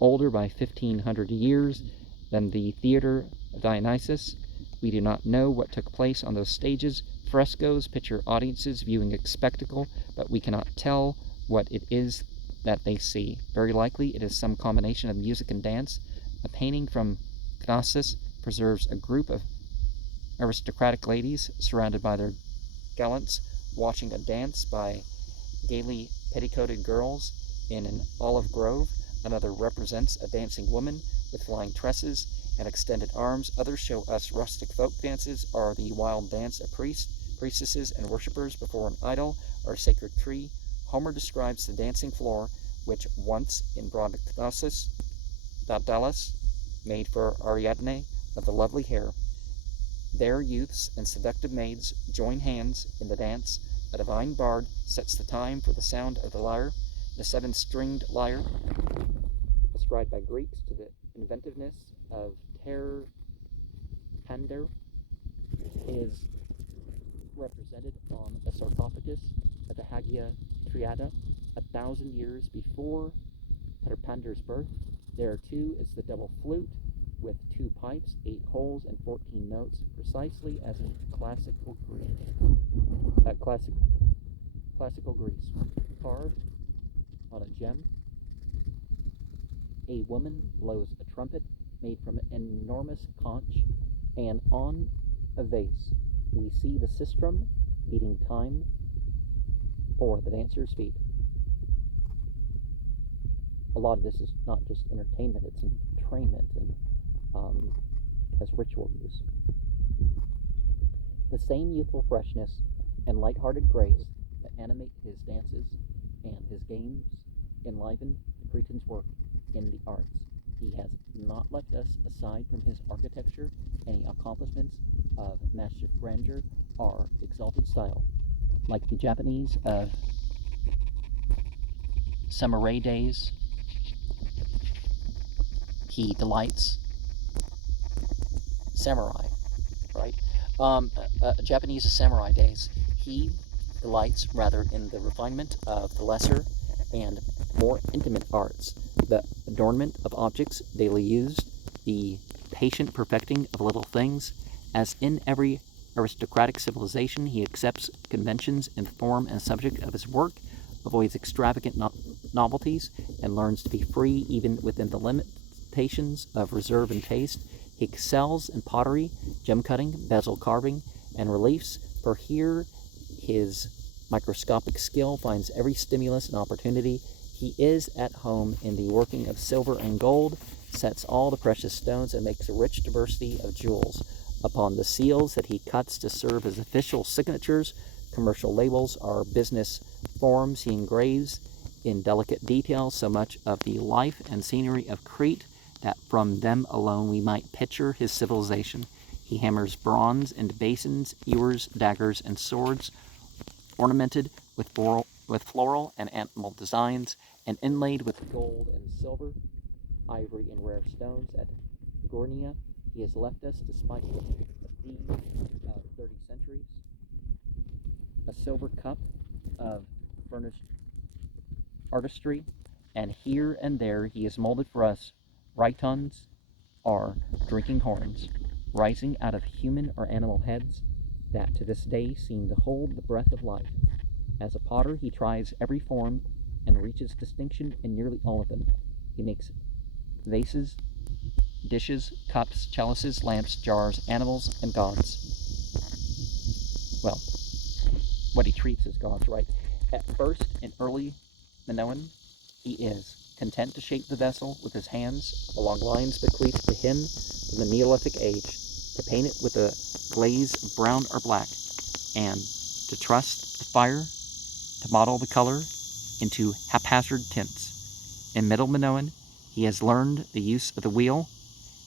older by 1,500 years than the theater of Dionysus. We do not know what took place on those stages. Frescoes picture audiences viewing a spectacle, but we cannot tell what it is that they see. Very likely it is some combination of music and dance. A painting from Knossos preserves a group of aristocratic ladies surrounded by their gallants watching a dance by gaily petticoated girls in an olive grove. Another represents a dancing woman with flying tresses and extended arms. Others show us rustic folk dances, or the wild dance of priests, priestesses, and worshippers before an idol or a sacred tree. Homer describes the dancing floor, which once in broad Knossos, Daedalus made for Ariadne of the lovely hair. There youths and seductive maids join hands in the dance. A divine bard sets the time for the sound of the lyre. The seven-stringed lyre, ascribed by Greeks to the inventiveness of Terpander, is represented on a sarcophagus at the Hagia Triada 1,000 years before Terpander's birth. There too is the double flute with 2 pipes, 8 holes, and 14 notes, precisely as in classical Greece. Carved on a gem, a woman blows a trumpet made from an enormous conch, and on a vase we see the sistrum beating time for the dancer's feet. A lot of this is not just entertainment, it's entrainment and as ritual use. The same youthful freshness and light-hearted grace that animate his dances and his games enliven the Cretan's work in the arts. He has not left us, aside from his architecture, any accomplishments of massive grandeur or exalted style. Like the Japanese of samurai days, he delights samurai, right? Japanese samurai days, he delights rather in the refinement of the lesser and more intimate arts, the adornment of objects daily used, the patient perfecting of little things. As in every aristocratic civilization, he accepts conventions in the form and subject of his work, avoids extravagant novelties, and learns to be free even within the limitations of reserve and taste. He excels in pottery, gem cutting, bezel carving, and reliefs, for here his microscopic skill finds every stimulus and opportunity. He is at home in the working of silver and gold, sets all the precious stones, and makes a rich diversity of jewels. Upon the seals that he cuts to serve as official signatures, commercial labels, or business forms, he engraves in delicate detail so much of the life and scenery of Crete that from them alone we might picture his civilization. He hammers bronze into basins, ewers, daggers, and swords, ornamented with floral and animal designs, and inlaid with gold and silver, ivory, and rare stones. At Gornia, he has left us, despite the theme of 30 centuries, a silver cup of furnished artistry, and here and there he has molded for us rhytons, or drinking horns, rising out of human or animal heads, that to this day seem to hold the breath of life. As a potter, he tries every form and reaches distinction in nearly all of them. He makes vases, dishes, cups, chalices, lamps, jars, animals, and gods. Well, what he treats as gods, right? At first, in early Minoan, he is content to shape the vessel with his hands along lines bequeathed to him from the Neolithic age, to paint it with a glaze of brown or black, and to trust the fire to model the color into haphazard tints. In Middle Minoan, he has learned the use of the wheel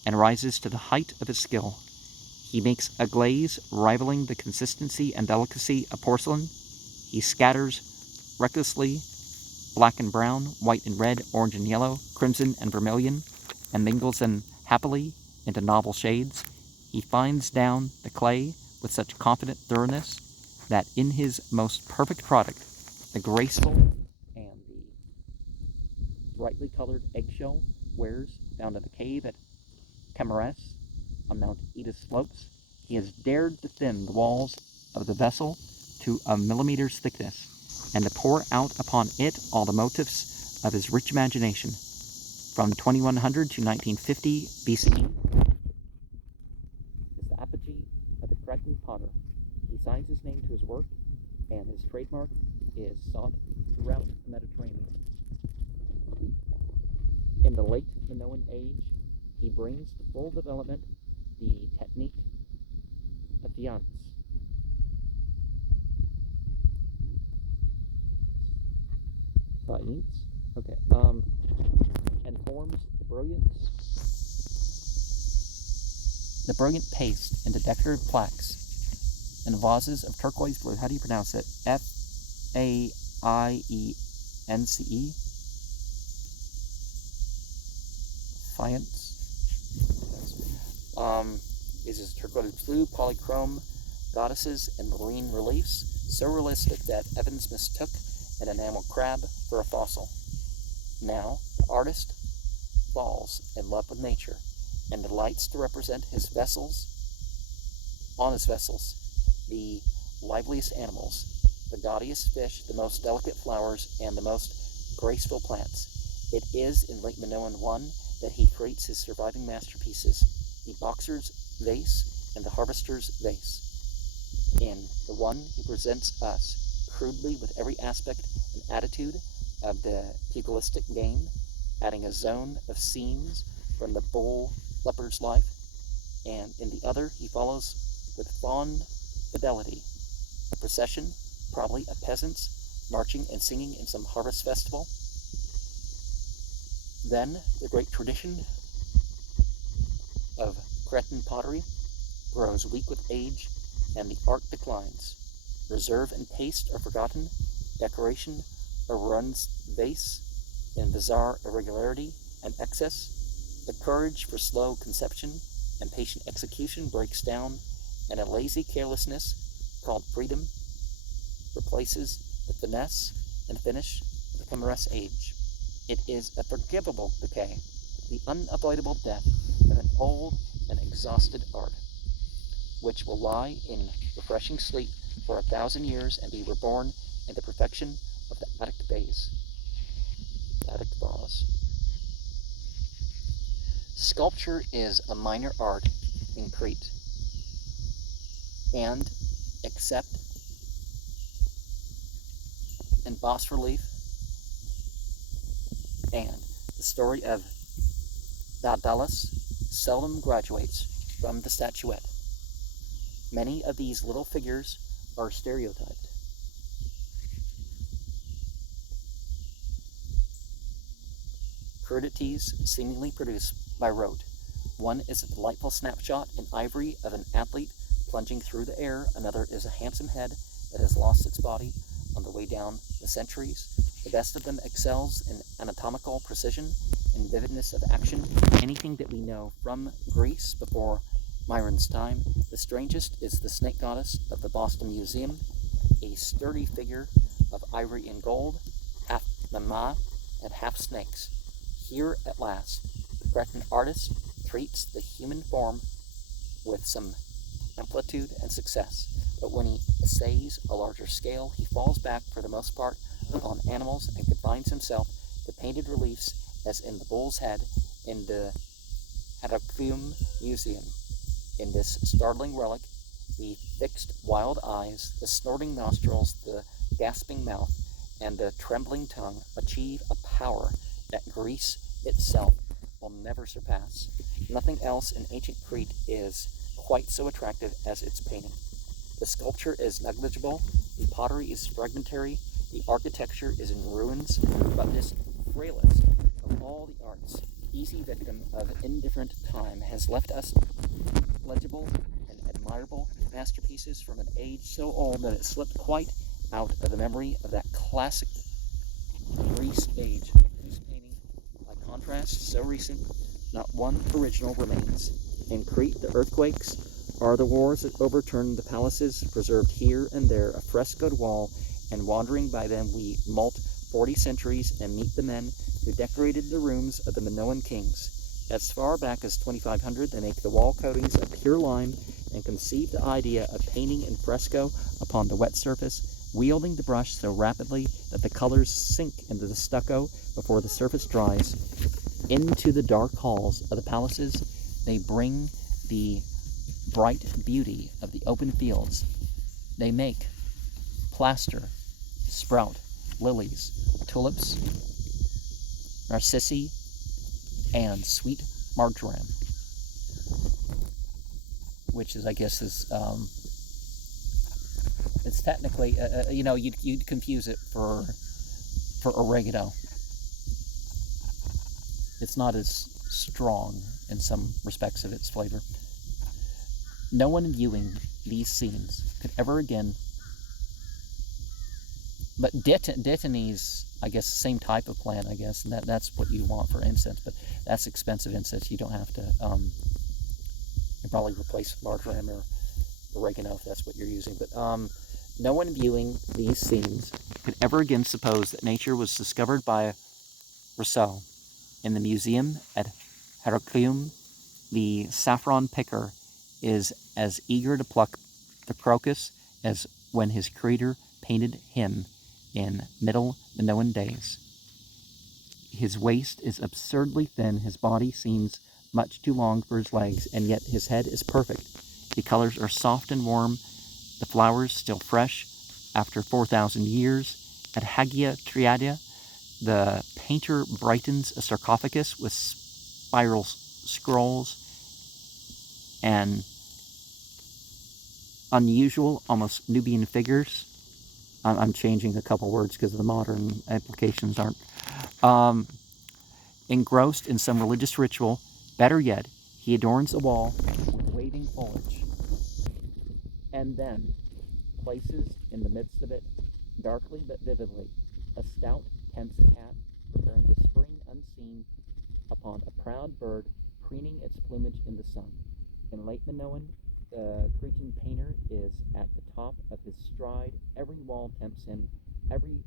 and rises to the height of his skill. He makes a glaze rivaling the consistency and delicacy of porcelain. He scatters recklessly black and brown, white and red, orange and yellow, crimson and vermilion, and mingles them happily into novel shades. He finds down the clay with such confident thoroughness that in his most perfect product, the graceful and the brightly colored eggshell wares found in the cave at Camares on Mount Ida slopes, he has dared to thin the walls of the vessel to a millimeter's thickness, and to pour out upon it all the motifs of his rich imagination. From 2100 to 1950 BCE is the apogee of the Cretan potter. He signs his name to his work, and his trademark is sought throughout the Mediterranean. In the late Minoan age, he brings to full development the technique of fiance. Okay. And forms the brilliant paste into decorative plaques and vases of turquoise blue. How do you pronounce it? F-A-I-E-N-C-E? Fiance. Uses turquoise blue, polychrome goddesses, and marine reliefs, so realistic that Evans mistook an enamel crab for a fossil. Now, the artist falls in love with nature and delights to represent his vessels, the liveliest animals, the gaudiest fish, the most delicate flowers, and the most graceful plants. It is in late Minoan 1 that he creates his surviving masterpieces, the boxer's vase and the harvester's vase. In the one, he presents us crudely with every aspect and attitude of the pugilistic game, adding a zone of scenes from the bull leper's life, and in the other, he follows with fond fidelity a procession, probably of peasants, marching and singing in some harvest festival. Then the great tradition of Cretan pottery grows weak with age, and the art declines. Reserve and taste are forgotten, decoration runs vase in bizarre irregularity and excess. The courage for slow conception and patient execution breaks down, and a lazy carelessness called freedom replaces the finesse and finish of the Camares age. It is a forgivable decay, the unavoidable death of an old and exhausted art, which will lie in refreshing sleep for 1,000 years and be reborn in the perfection of the Attic vase. Sculpture is a minor art in Crete, and except in bas-relief and the story of Daedalus, seldom graduates from the statuette. Many of these little figures are stereotyped. Crudities seemingly produced by rote. One is a delightful snapshot in ivory of an athlete plunging through the air. Another is a handsome head that has lost its body on the way down the centuries. The best of them excels in anatomical precision and vividness of action, anything that we know from Greece before Myron's time. The strangest is the snake goddess of the Boston Museum, a sturdy figure of ivory and gold, half mama and half snakes. Here at last, the Cretan artist treats the human form with some amplitude and success, but when he essays a larger scale, he falls back for the most part upon animals and confines himself to painted reliefs as in the bull's head in the Hadacum Museum. In this startling relic, the fixed wild eyes, the snorting nostrils, the gasping mouth, and the trembling tongue achieve a power that Greece itself will never surpass. Nothing else in ancient Crete is quite so attractive as its painting. The sculpture is negligible, the pottery is fragmentary, the architecture is in ruins, but this frailest of all the arts, easy victim of indifferent time, has left us legible and admirable masterpieces from an age so old that it slipped quite out of the memory of that classic Greece age, whose painting, by contrast, so recent, not one original remains. In Crete, the earthquakes are the wars that overturned the palaces, preserved here and there a frescoed wall and wandering by them we molt 40 centuries and meet the men who decorated the rooms of the Minoan kings. As far back as 2500, they make the wall coatings of pure lime and conceive the idea of painting in fresco upon the wet surface, wielding the brush so rapidly that the colors sink into the stucco before the surface dries. Into the dark halls of the palaces they bring the bright beauty of the open fields. They make plaster, sprout, lilies, tulips, narcissi, and sweet marjoram, which is, I guess, it's technically, you'd confuse it for oregano. It's not as strong in some respects of its flavor. No one viewing these scenes could ever again. But dittany's, I guess, the same type of plant, I guess, and that's what you want for incense. But that's expensive incense. You don't have to. You probably replace marjoram or oregano if that's what you're using. But no one viewing these scenes could ever again suppose that nature was discovered by Rousseau. In the museum at Heracleum, the saffron picker is as eager to pluck the crocus as when his creator painted him in Middle Minoan days. His waist is absurdly thin, his body seems much too long for his legs, and yet his head is perfect. The colors are soft and warm, the flowers still fresh after 4,000 years. At Hagia Triadia, the painter brightens a sarcophagus with spiral scrolls and unusual, almost Nubian figures. I'm changing a couple words because the modern applications aren't. Engrossed in some religious ritual, better yet, he adorns a wall with waving foliage, and then places in the midst of it, darkly but vividly, a stout, tense cat preparing to spring unseen upon a proud bird preening its plumage in the sun. In late Minoan, the Cretan painter is at the top of his stride. Every wall tempts him, every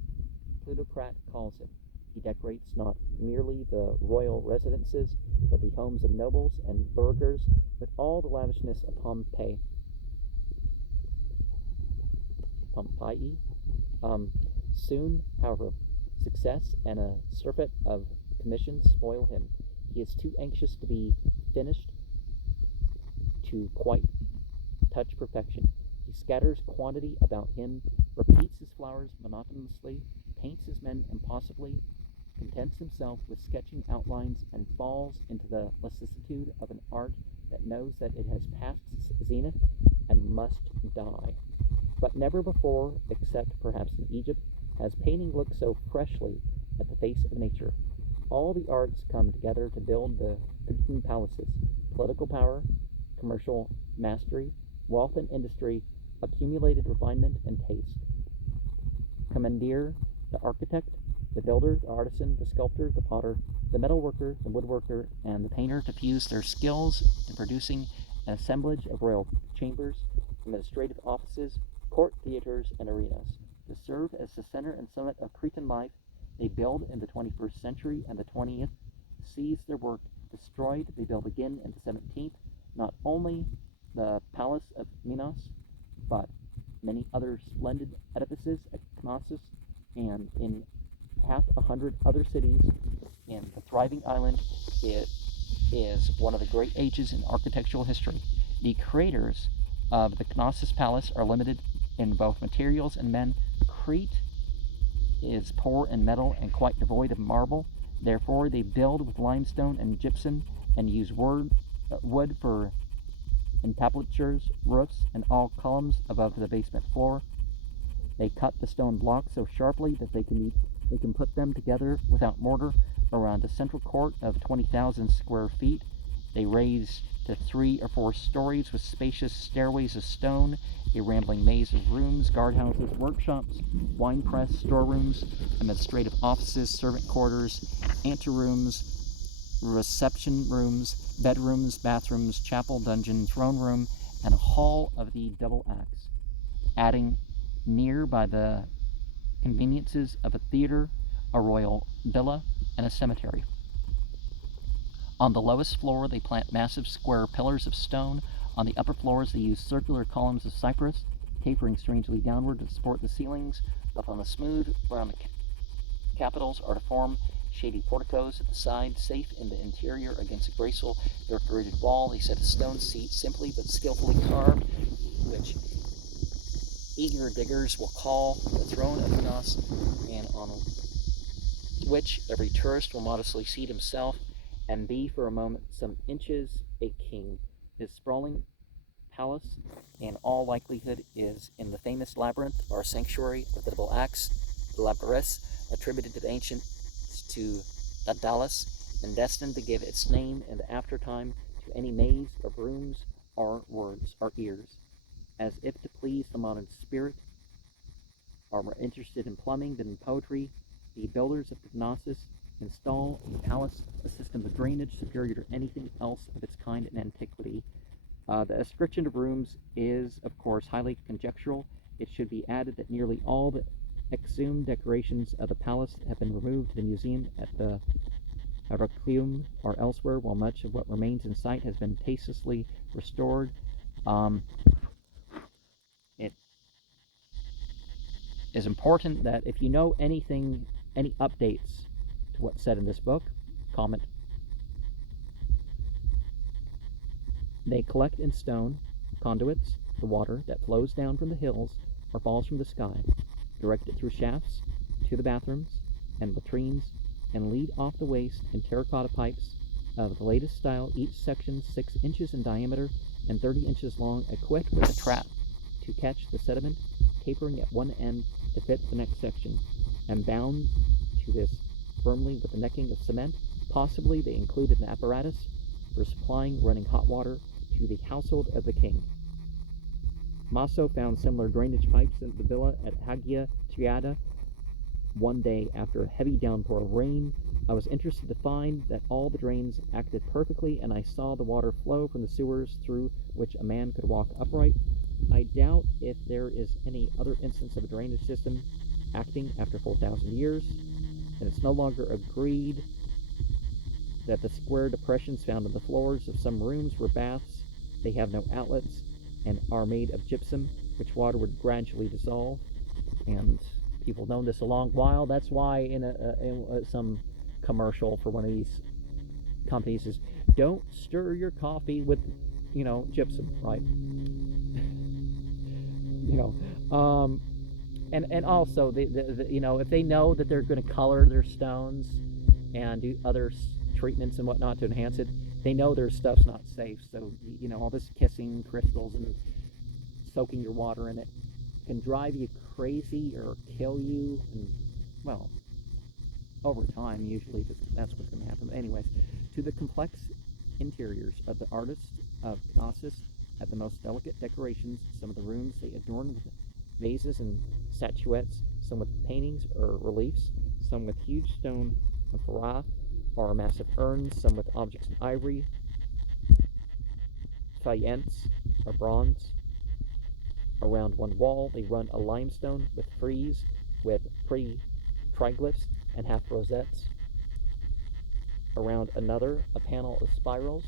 plutocrat calls him. He decorates not merely the royal residences, but the homes of nobles and burghers with all the lavishness of Pompeii. Soon, however, success and a surfeit of commissions spoil him. He is too anxious to be finished to quite touch perfection. He scatters quantity about him, repeats his flowers monotonously, paints his men impossibly, contents himself with sketching outlines, and falls into the lassitude of an art that knows that it has passed its zenith and must die. But never before, except perhaps in Egypt, has painting looked so freshly at the face of nature. All the arts come together to build the Cretan palaces: political power, commercial mastery, wealth and industry, accumulated refinement and taste. Commandeer, the architect, the builder, the artisan, the sculptor, the potter, the metalworker, the woodworker, and the painter to fuse their skills in producing an assemblage of royal chambers, administrative offices, court theaters, and arenas. To serve as the center and summit of Cretan life, they build in the 21st century, and the 20th sees their work destroyed. They build again in the 17th, not only the Palace of Minos, but many other splendid edifices at Knossos and in 100 other cities in the thriving island. It is one of the great ages in architectural history. The creators of the Knossos Palace are limited in both materials and men. Crete is poor in metal and quite devoid of marble. Therefore, they build with limestone and gypsum and use wood for entablatures, roofs, and all columns above the basement floor. They cut the stone blocks so sharply that they can put them together without mortar around a central court of 20,000 square feet. They raise to 3 or 4 stories with spacious stairways of stone, a rambling maze of rooms, guardhouses, workshops, wine press, storerooms, administrative offices, servant quarters, anterooms, reception rooms, bedrooms, bathrooms, chapel, dungeon, throne room, and a hall of the double acts. Adding near by the conveniences of a theater, a royal villa, and a cemetery. On the lowest floor, they plant massive square pillars of stone. On the upper floors, they use circular columns of cypress, tapering strangely downward to support the ceilings. Built on the smooth, around the capitals are to form shady porticos at the side, safe in the interior against a graceful decorated wall. They set a stone seat, simply but skillfully carved, which eager diggers will call the throne of Minos, and on which every tourist will modestly seat himself and be for a moment some inches a king. His sprawling palace, in all likelihood, is in the famous labyrinth or sanctuary of the double axe, the Labyrinth, attributed to the ancients to Daedalus, and destined to give its name in the aftertime to any maze of rooms or words or ears. As if to please the modern spirit, are more interested in plumbing than in poetry, the builders of Knossos install a palace, a system of drainage superior to anything else of its kind in antiquity. The description of rooms is, of course, highly conjectural. It should be added that nearly all the exhumed decorations of the palace have been removed to the museum at the Heracleum or elsewhere, while much of what remains in sight has been tastelessly restored. It is important that if you know anything, any updates to what's said in this book, comment. They collect in stone conduits the water that flows down from the hills or falls from the sky, direct it through shafts to the bathrooms and latrines, and lead off the waste in terracotta pipes of the latest style, each section 6 inches in diameter and 30 inches long, equipped with a trap to catch the sediment, tapering at one end to fit the next section, and bound to this firmly with a necking of cement. Possibly they included an apparatus for supplying running hot water to the household of the king. Maso found similar drainage pipes in the villa at Hagia Triada one day after a heavy downpour of rain. I was interested to find that all the drains acted perfectly, and I saw the water flow from the sewers through which a man could walk upright. I doubt if there is any other instance of a drainage system acting after 4,000 years, and it's no longer agreed that the square depressions found in the floors of some rooms were baths. They have no outlets and are made of gypsum, which water would gradually dissolve. And people have known this a long while. That's why in some commercial for one of these companies is, don't stir your coffee with, gypsum, right? And also the if they know that they're going to color their stones and do other treatments and whatnot to enhance it, they know their stuff's not safe. So all this kissing crystals and soaking your water in it can drive you crazy or kill you, and well, over time usually that's what's going to happen. But anyways, to the complex interiors of the artists of Knossos had the most delicate decorations. Some of the rooms they adorned with vases and statuettes, some with paintings or reliefs, some with huge stone amphora or massive urns, some with objects in ivory, faience or bronze. Around one wall they run a limestone with frieze with pretty triglyphs and half rosettes. Around another, a panel of spirals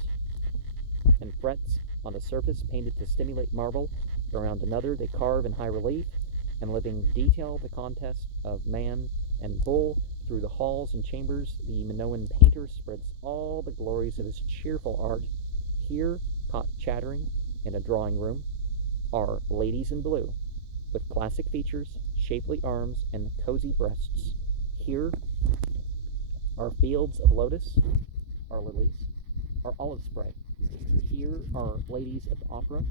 and frets on the surface painted to stimulate marble. Around another, they carve in high relief and living detail the contest of man and bull. Through the halls and chambers, the Minoan painter spreads all the glories of his cheerful art. Here, caught chattering in a drawing room, are ladies in blue, with classic features, shapely arms, and cozy breasts. Here are fields of lotus, or lilies, or olive spray. Here are ladies of the opera,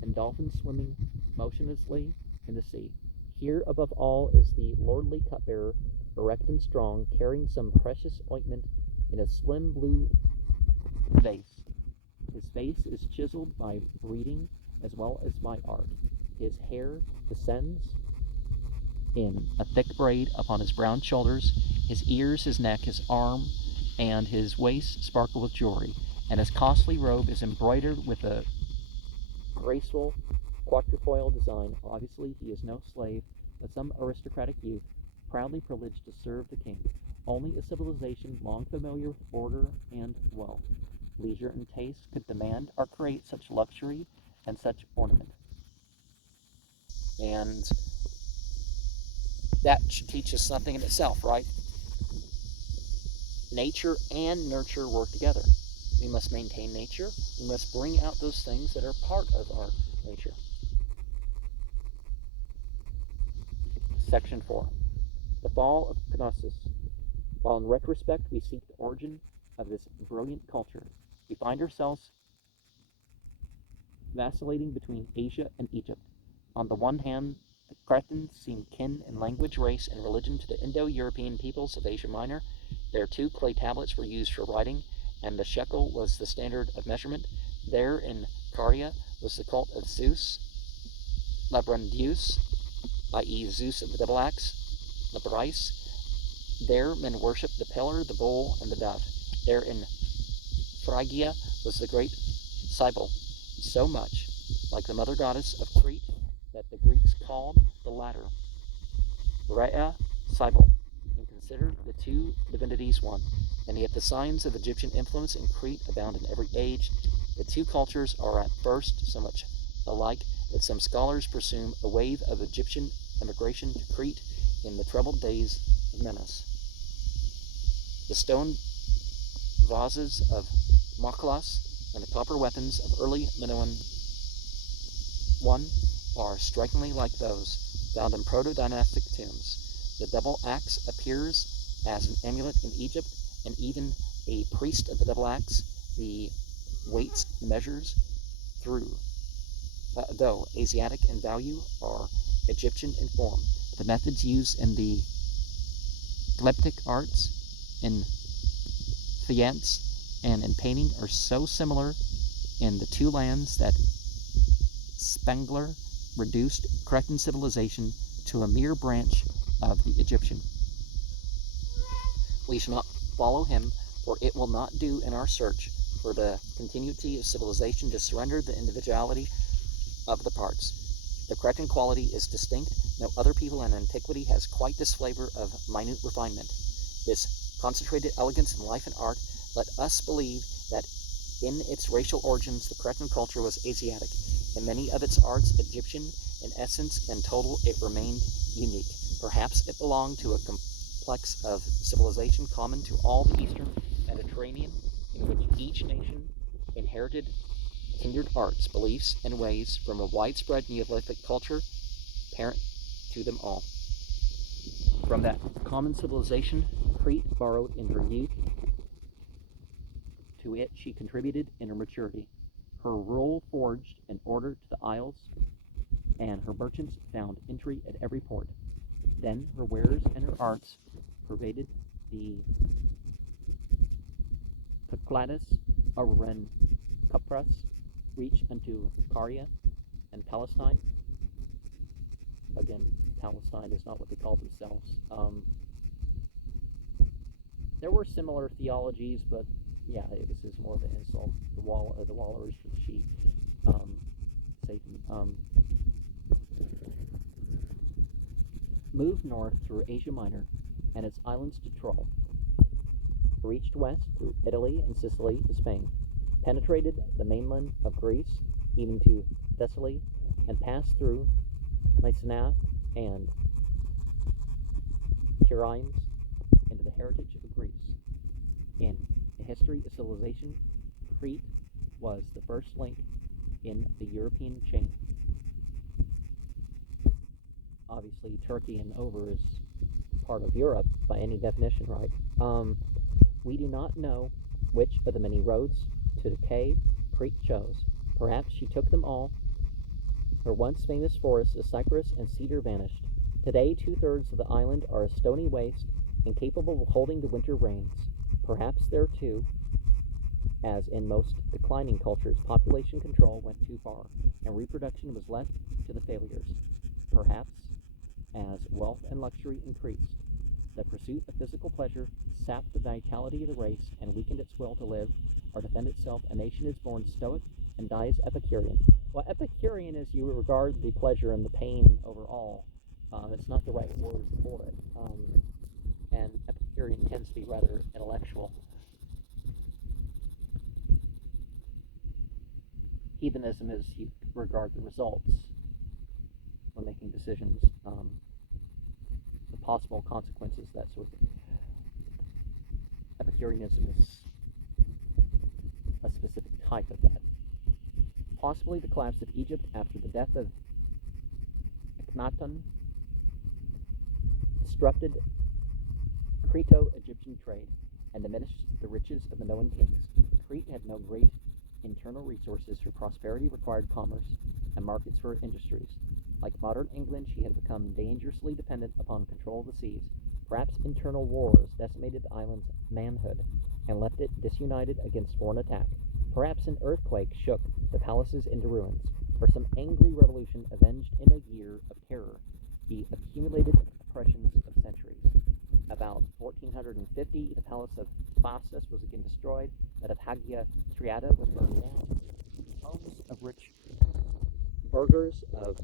and dolphins swimming motionlessly in the sea. Here, above all, is the lordly cupbearer, erect and strong, carrying some precious ointment in a slim blue vase. His face is chiseled by breeding as well as by art. His hair descends in a thick braid upon his brown shoulders. His ears, his neck, his arm, and his waist sparkle with jewelry, and his costly robe is embroidered with a graceful quatrefoil design. Obviously, he is no slave, but some aristocratic youth proudly privileged to serve the king. Only a civilization long familiar with order and wealth, leisure and taste could demand or create such luxury and such ornament. And that should teach us something in itself, right? Nature and nurture work together. We must maintain nature. We must bring out those things that are part of our nature. Section 4. The fall of Knossos. While in retrospect we seek the origin of this brilliant culture, we find ourselves vacillating between Asia and Egypt. On the one hand, the Cretans seem kin in language, race, and religion to the Indo-European peoples of Asia Minor. Their 2 clay tablets were used for writing, and the shekel was the standard of measurement. There in Caria was the cult of Zeus, Labrandius, i.e. Zeus of the double axe, Labrais. There men worshipped the pillar, the bull, and the dove. There in Phrygia was the great Cybele, so much like the mother goddess of Crete that the Greeks called the latter Rhea Cybele, and considered the 2 divinities one. And yet the signs of Egyptian influence in Crete abound in every age. The 2 cultures are at first so much alike that some scholars presume a wave of Egyptian immigration to Crete in the troubled days of Menes. The stone vases of Machlas and the copper weapons of early Minoan I are strikingly like those found in proto-dynastic tombs. The double axe appears as an amulet in Egypt, and even a priest of the double axe the weights measures through. Though Asiatic in value, are Egyptian in form. The methods used in the glyptic arts, in faience, and in painting are so similar in the 2 lands that Spengler reduced Cretan civilization to a mere branch of the Egyptian. We shall not follow him, for it will not do in our search for the continuity of civilization to surrender the individuality of the parts. The Cretan quality is distinct. No other people in antiquity has quite this flavor of minute refinement, this concentrated elegance in life and art. Let us believe that in its racial origins the Cretan culture was Asiatic. In many of its arts Egyptian, in essence and total it remained unique. Perhaps it belonged to a complex of civilization common to all the Eastern Mediterranean, in which each nation inherited kindred arts, beliefs, and ways from a widespread Neolithic culture parent to them all. From that common civilization, Crete borrowed in her youth. To it she contributed in her maturity. Her rule forged an order to the isles, and her merchants found entry at every port. Then her wares and her arts pervaded the Cyclades, Aran, Cyprus, reach unto Caria and Palestine. Again, Palestine is not what they call themselves. There were similar theologies, but yeah, this is more of an insult. The wallers for the sheep. Satan. Moved north through Asia Minor and its islands to Troy. Reached west through Italy and Sicily to Spain. Penetrated the mainland of Greece, even to Thessaly, and passed through Mycenae and Tyrines into the heritage of Greece. In a history of civilization, Crete was the first link in the European chain. Obviously, Turkey and over is part of Europe by any definition, right? We do not know which of the many roads to decay Crete chose. Perhaps she took them all. Her once famous forests of cypress and cedar vanished. Today, 2/3 of the island are a stony waste, incapable of holding the winter rains. Perhaps there too, as in most declining cultures, population control went too far, and reproduction was left to the failures. Perhaps, as wealth and luxury increased, the pursuit of physical pleasure sapped the vitality of the race and weakened its will to live or defend itself. A nation is born stoic and dies Epicurean. Well, Epicurean is you regard the pleasure and the pain over all. It's not the right word for it. And Epicurean tends to be rather intellectual. Heathenism is you regard the results when making decisions, the possible consequences, that sort of thing. Epicureanism is a specific type of that. Possibly the collapse of Egypt after the death of Akhenaten disrupted Creto-Egyptian trade and diminished the riches of Minoan kings. Crete had no great internal resources for prosperity, required commerce and markets for industries. Like modern England, she had become dangerously dependent upon control of the seas. Perhaps internal wars decimated the island's manhood and left it disunited against foreign attack. Perhaps an earthquake shook the palaces into ruins, or some angry revolution avenged in a year of terror the accumulated oppressions of centuries. About 1450, the palace of Phasis was again destroyed. That of Hagia Triada was burned down. The homes of rich burghers of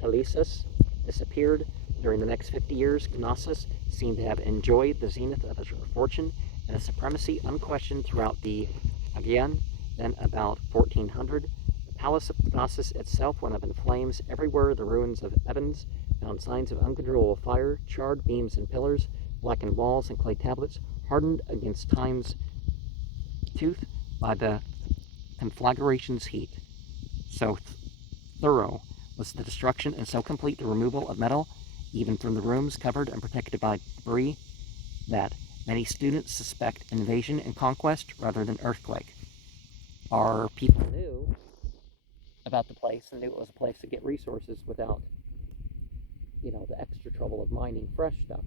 Telesus disappeared. During the next 50 years, Knossos seemed to have enjoyed the zenith of his fortune and a supremacy unquestioned throughout the Aegean. Then, about 1400, the palace of Knossos itself went up in flames. Everywhere, the ruins of Evans found signs of uncontrollable fire, charred beams and pillars, blackened walls and clay tablets, hardened against time's tooth by the conflagration's heat. So thorough was the destruction and so complete the removal of metal, even from the rooms covered and protected by debris, that many students suspect invasion and conquest rather than earthquake. Our people knew about the place and knew it was a place to get resources without, the extra trouble of mining fresh stuff.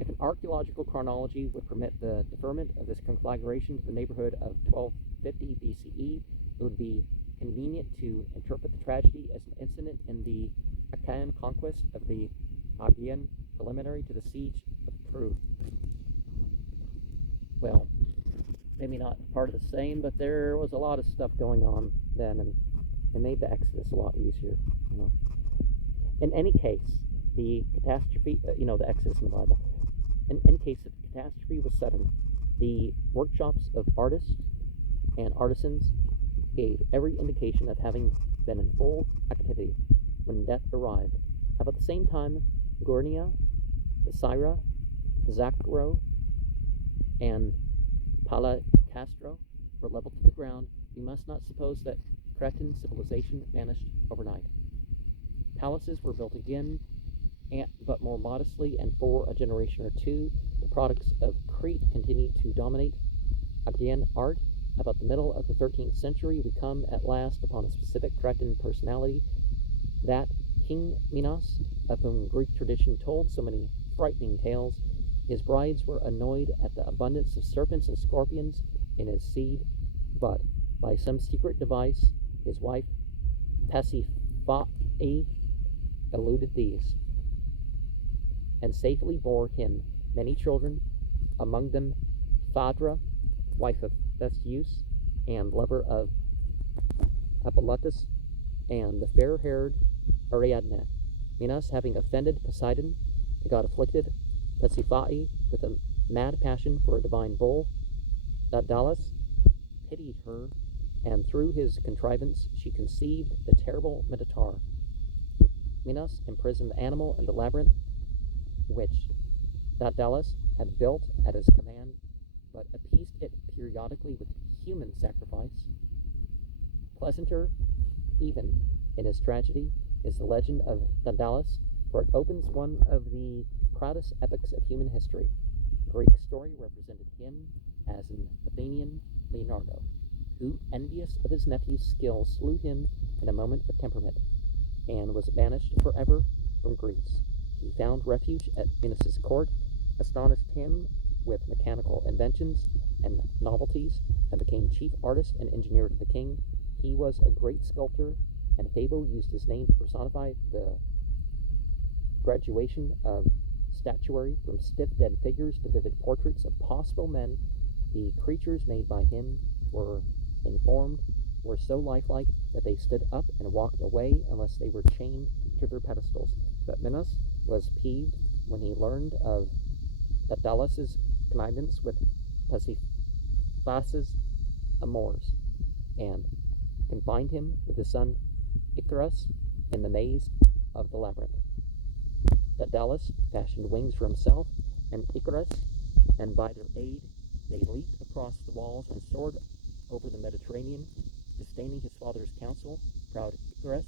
If an archaeological chronology would permit the deferment of this conflagration to the neighborhood of 1250 BCE, it would be convenient to interpret the tragedy as an incident in the Achaean conquest of the Aegean preliminary to the siege of Crete. Well, maybe not part of the same, but there was a lot of stuff going on then, and it made the Exodus a lot easier, In any case, the catastrophe, the Exodus in the Bible, in any case, the catastrophe was sudden. The workshops of artists and artisans gave every indication of having been in full activity when death arrived. About the same time, Gornia, Syra, Zacro, and Palacastro were leveled to the ground. We must not suppose that Cretan civilization vanished overnight. Palaces were built again, but more modestly, and for a generation or two, the products of Crete continued to dominate Aegean art. About the middle of the 13th century, we come at last upon a specific Cretan personality, that King Minos, of whom Greek tradition told so many frightening tales. His brides were annoyed at the abundance of serpents and scorpions in his seed, but by some secret device, his wife Pasiphae eluded these, and safely bore him many children, among them Phaedra, wife of Theseus, and lover of Hippolytus, and the fair-haired Ariadne. Minos, having offended Poseidon, the god afflicted Pasiphae with a mad passion for a divine bull. Daedalus pitied her, and through his contrivance she conceived the terrible Minotaur. Minos imprisoned the animal in the labyrinth, which Daedalus had built at his command, but appeased it periodically with human sacrifice. Pleasanter, even in his tragedy, is the legend of Daedalus, for it opens one of the proudest epochs of human history. Greek story represented him as an Athenian Leonardo, who, envious of his nephew's skill, slew him in a moment of temperament, and was banished forever from Greece. He found refuge at Minos's court, astonished him with mechanical inventions and novelties, and became chief artist and engineer to the king. He was a great sculptor, and Fable used his name to personify the graduation of statuary from stiff dead figures to vivid portraits of possible men. The creatures made by him were so lifelike that they stood up and walked away unless they were chained to their pedestals. But Minos was peeved when he learned of Daedalus' connivance with Pasiphae's amours, and confined him with his son Icarus in the maze of the labyrinth. Daedalus fashioned wings for himself and Icarus, and by their aid they leaped across the walls and soared over the Mediterranean. Disdaining his father's counsel, proud Icarus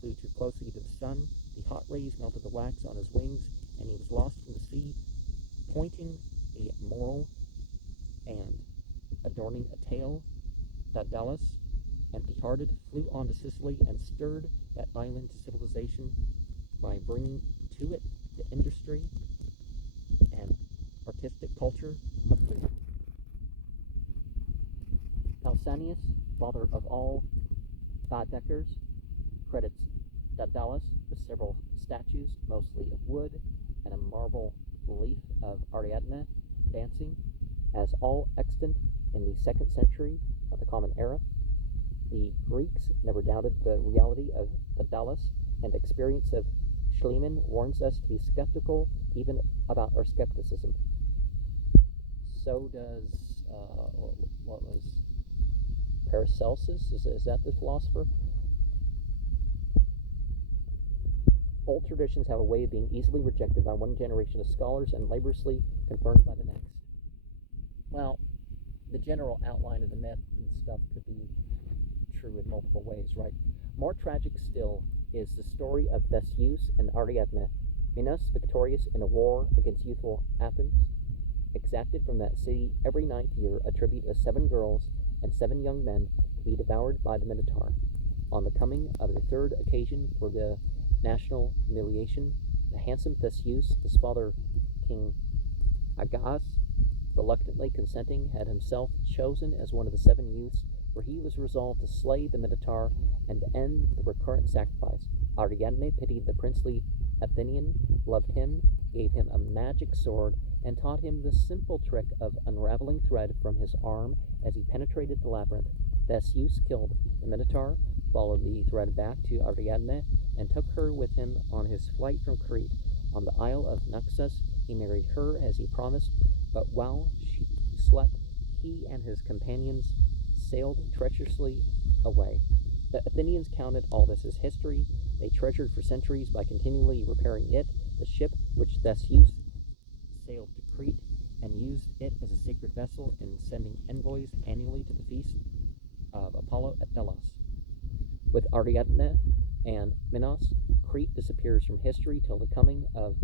flew too closely to the sun. The hot rays melted the wax on his wings, and he was lost in the sea. Pointing a moral and adorning a tale, Daedalus, empty-hearted, flew on to Sicily and stirred that island to civilization by bringing to it the industry and artistic culture of Crete. Pausanias, father of all Baedeckers, credits Daedalus with several statues, mostly of wood, and a marble relief of Ariadne dancing, as all extant in the 2nd century of the Common Era. The Greeks never doubted the reality of Daedalus, and the experience of Schliemann warns us to be skeptical even about our skepticism. So does, what was Paracelsus? Is that the philosopher? Old traditions have a way of being easily rejected by one generation of scholars and laboriously confirmed by the next. Well, the general outline of the myth and stuff could be true in multiple ways, right? More tragic still is the story of Theseus and Ariadne. Minos, victorious in a war against youthful Athens, exacted from that city every 9th year a tribute of 7 girls and 7 young men to be devoured by the Minotaur. On the coming of the 3rd occasion for the national humiliation, the handsome Theseus, his father King Agas, reluctantly consenting, had himself chosen as one of the 7 youths, for he was resolved to slay the Minotaur and end the recurrent sacrifice. Ariadne pitied the princely Athenian, loved him, gave him a magic sword, and taught him the simple trick of unraveling thread from his arm as he penetrated the labyrinth. Theseus killed the Minotaur, followed the thread back to Ariadne, and took her with him on his flight from Crete. On the Isle of Naxos he married her as he promised, but while she slept, he and his companions sailed treacherously away. The Athenians counted all this as history. They treasured for centuries by continually repairing it, the ship which Theseus sailed to Crete, and used it as a sacred vessel in sending envoys annually to the feast of Apollo at Delos. With Ariadne and Minos, Crete disappears from history till the coming of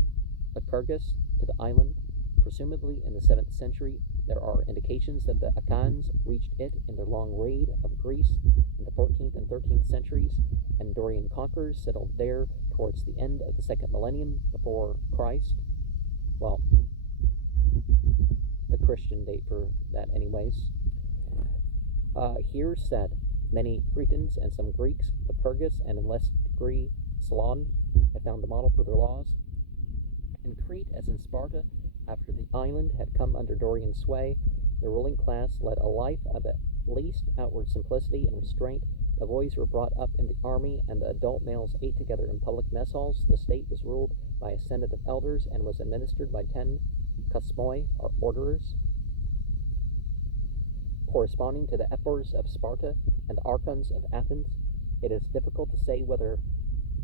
Lycurgus to the island, presumably in the 7th century. There are indications that the Achaeans reached it in their long raid of Greece in the 14th and 13th centuries, and Dorian conquerors settled there towards the end of the 2nd millennium before Christ. Well, the Christian date for that anyways. Here said, many Cretans and some Greeks, Lycurgus and in less degree Solon, had found the model for their laws. In Crete, as in Sparta, after the island had come under Dorian sway, the ruling class led a life of at least outward simplicity and restraint. The boys were brought up in the army, and the adult males ate together in public mess halls. The state was ruled by a senate of elders and was administered by 10 kosmoi, or orderers, corresponding to the ephors of Sparta and the archons of Athens. It is difficult to say whether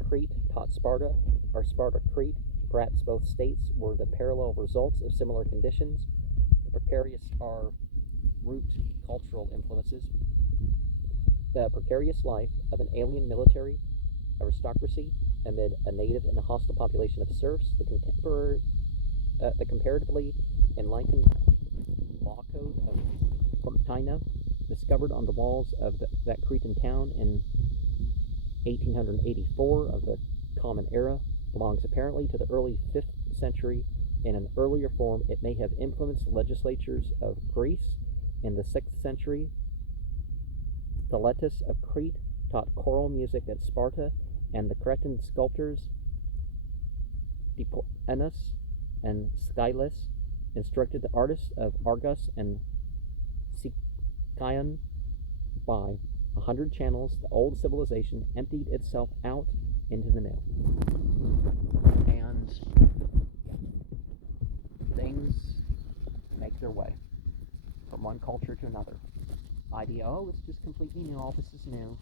Crete taught Sparta or Sparta Crete. Perhaps both states were the parallel results of similar conditions. The precarious are root cultural influences. The precarious life of an alien military aristocracy amid a native and a hostile population of serfs, the comparatively enlightened law code of Cortina, discovered on the walls of that Cretan town in 1884 of the Common Era, belongs apparently to the early 5th century. In an earlier form, it may have influenced the legislatures of Greece. In the 6th century, Thaletus of Crete taught choral music at Sparta, and the Cretan sculptors Dipoenus and Scylus instructed the artists of Argos and Sicyon. By 100 channels, the old civilization emptied itself out into the new. And yeah, things make their way from one culture to another. Idea, oh, it's just completely new, all this is new.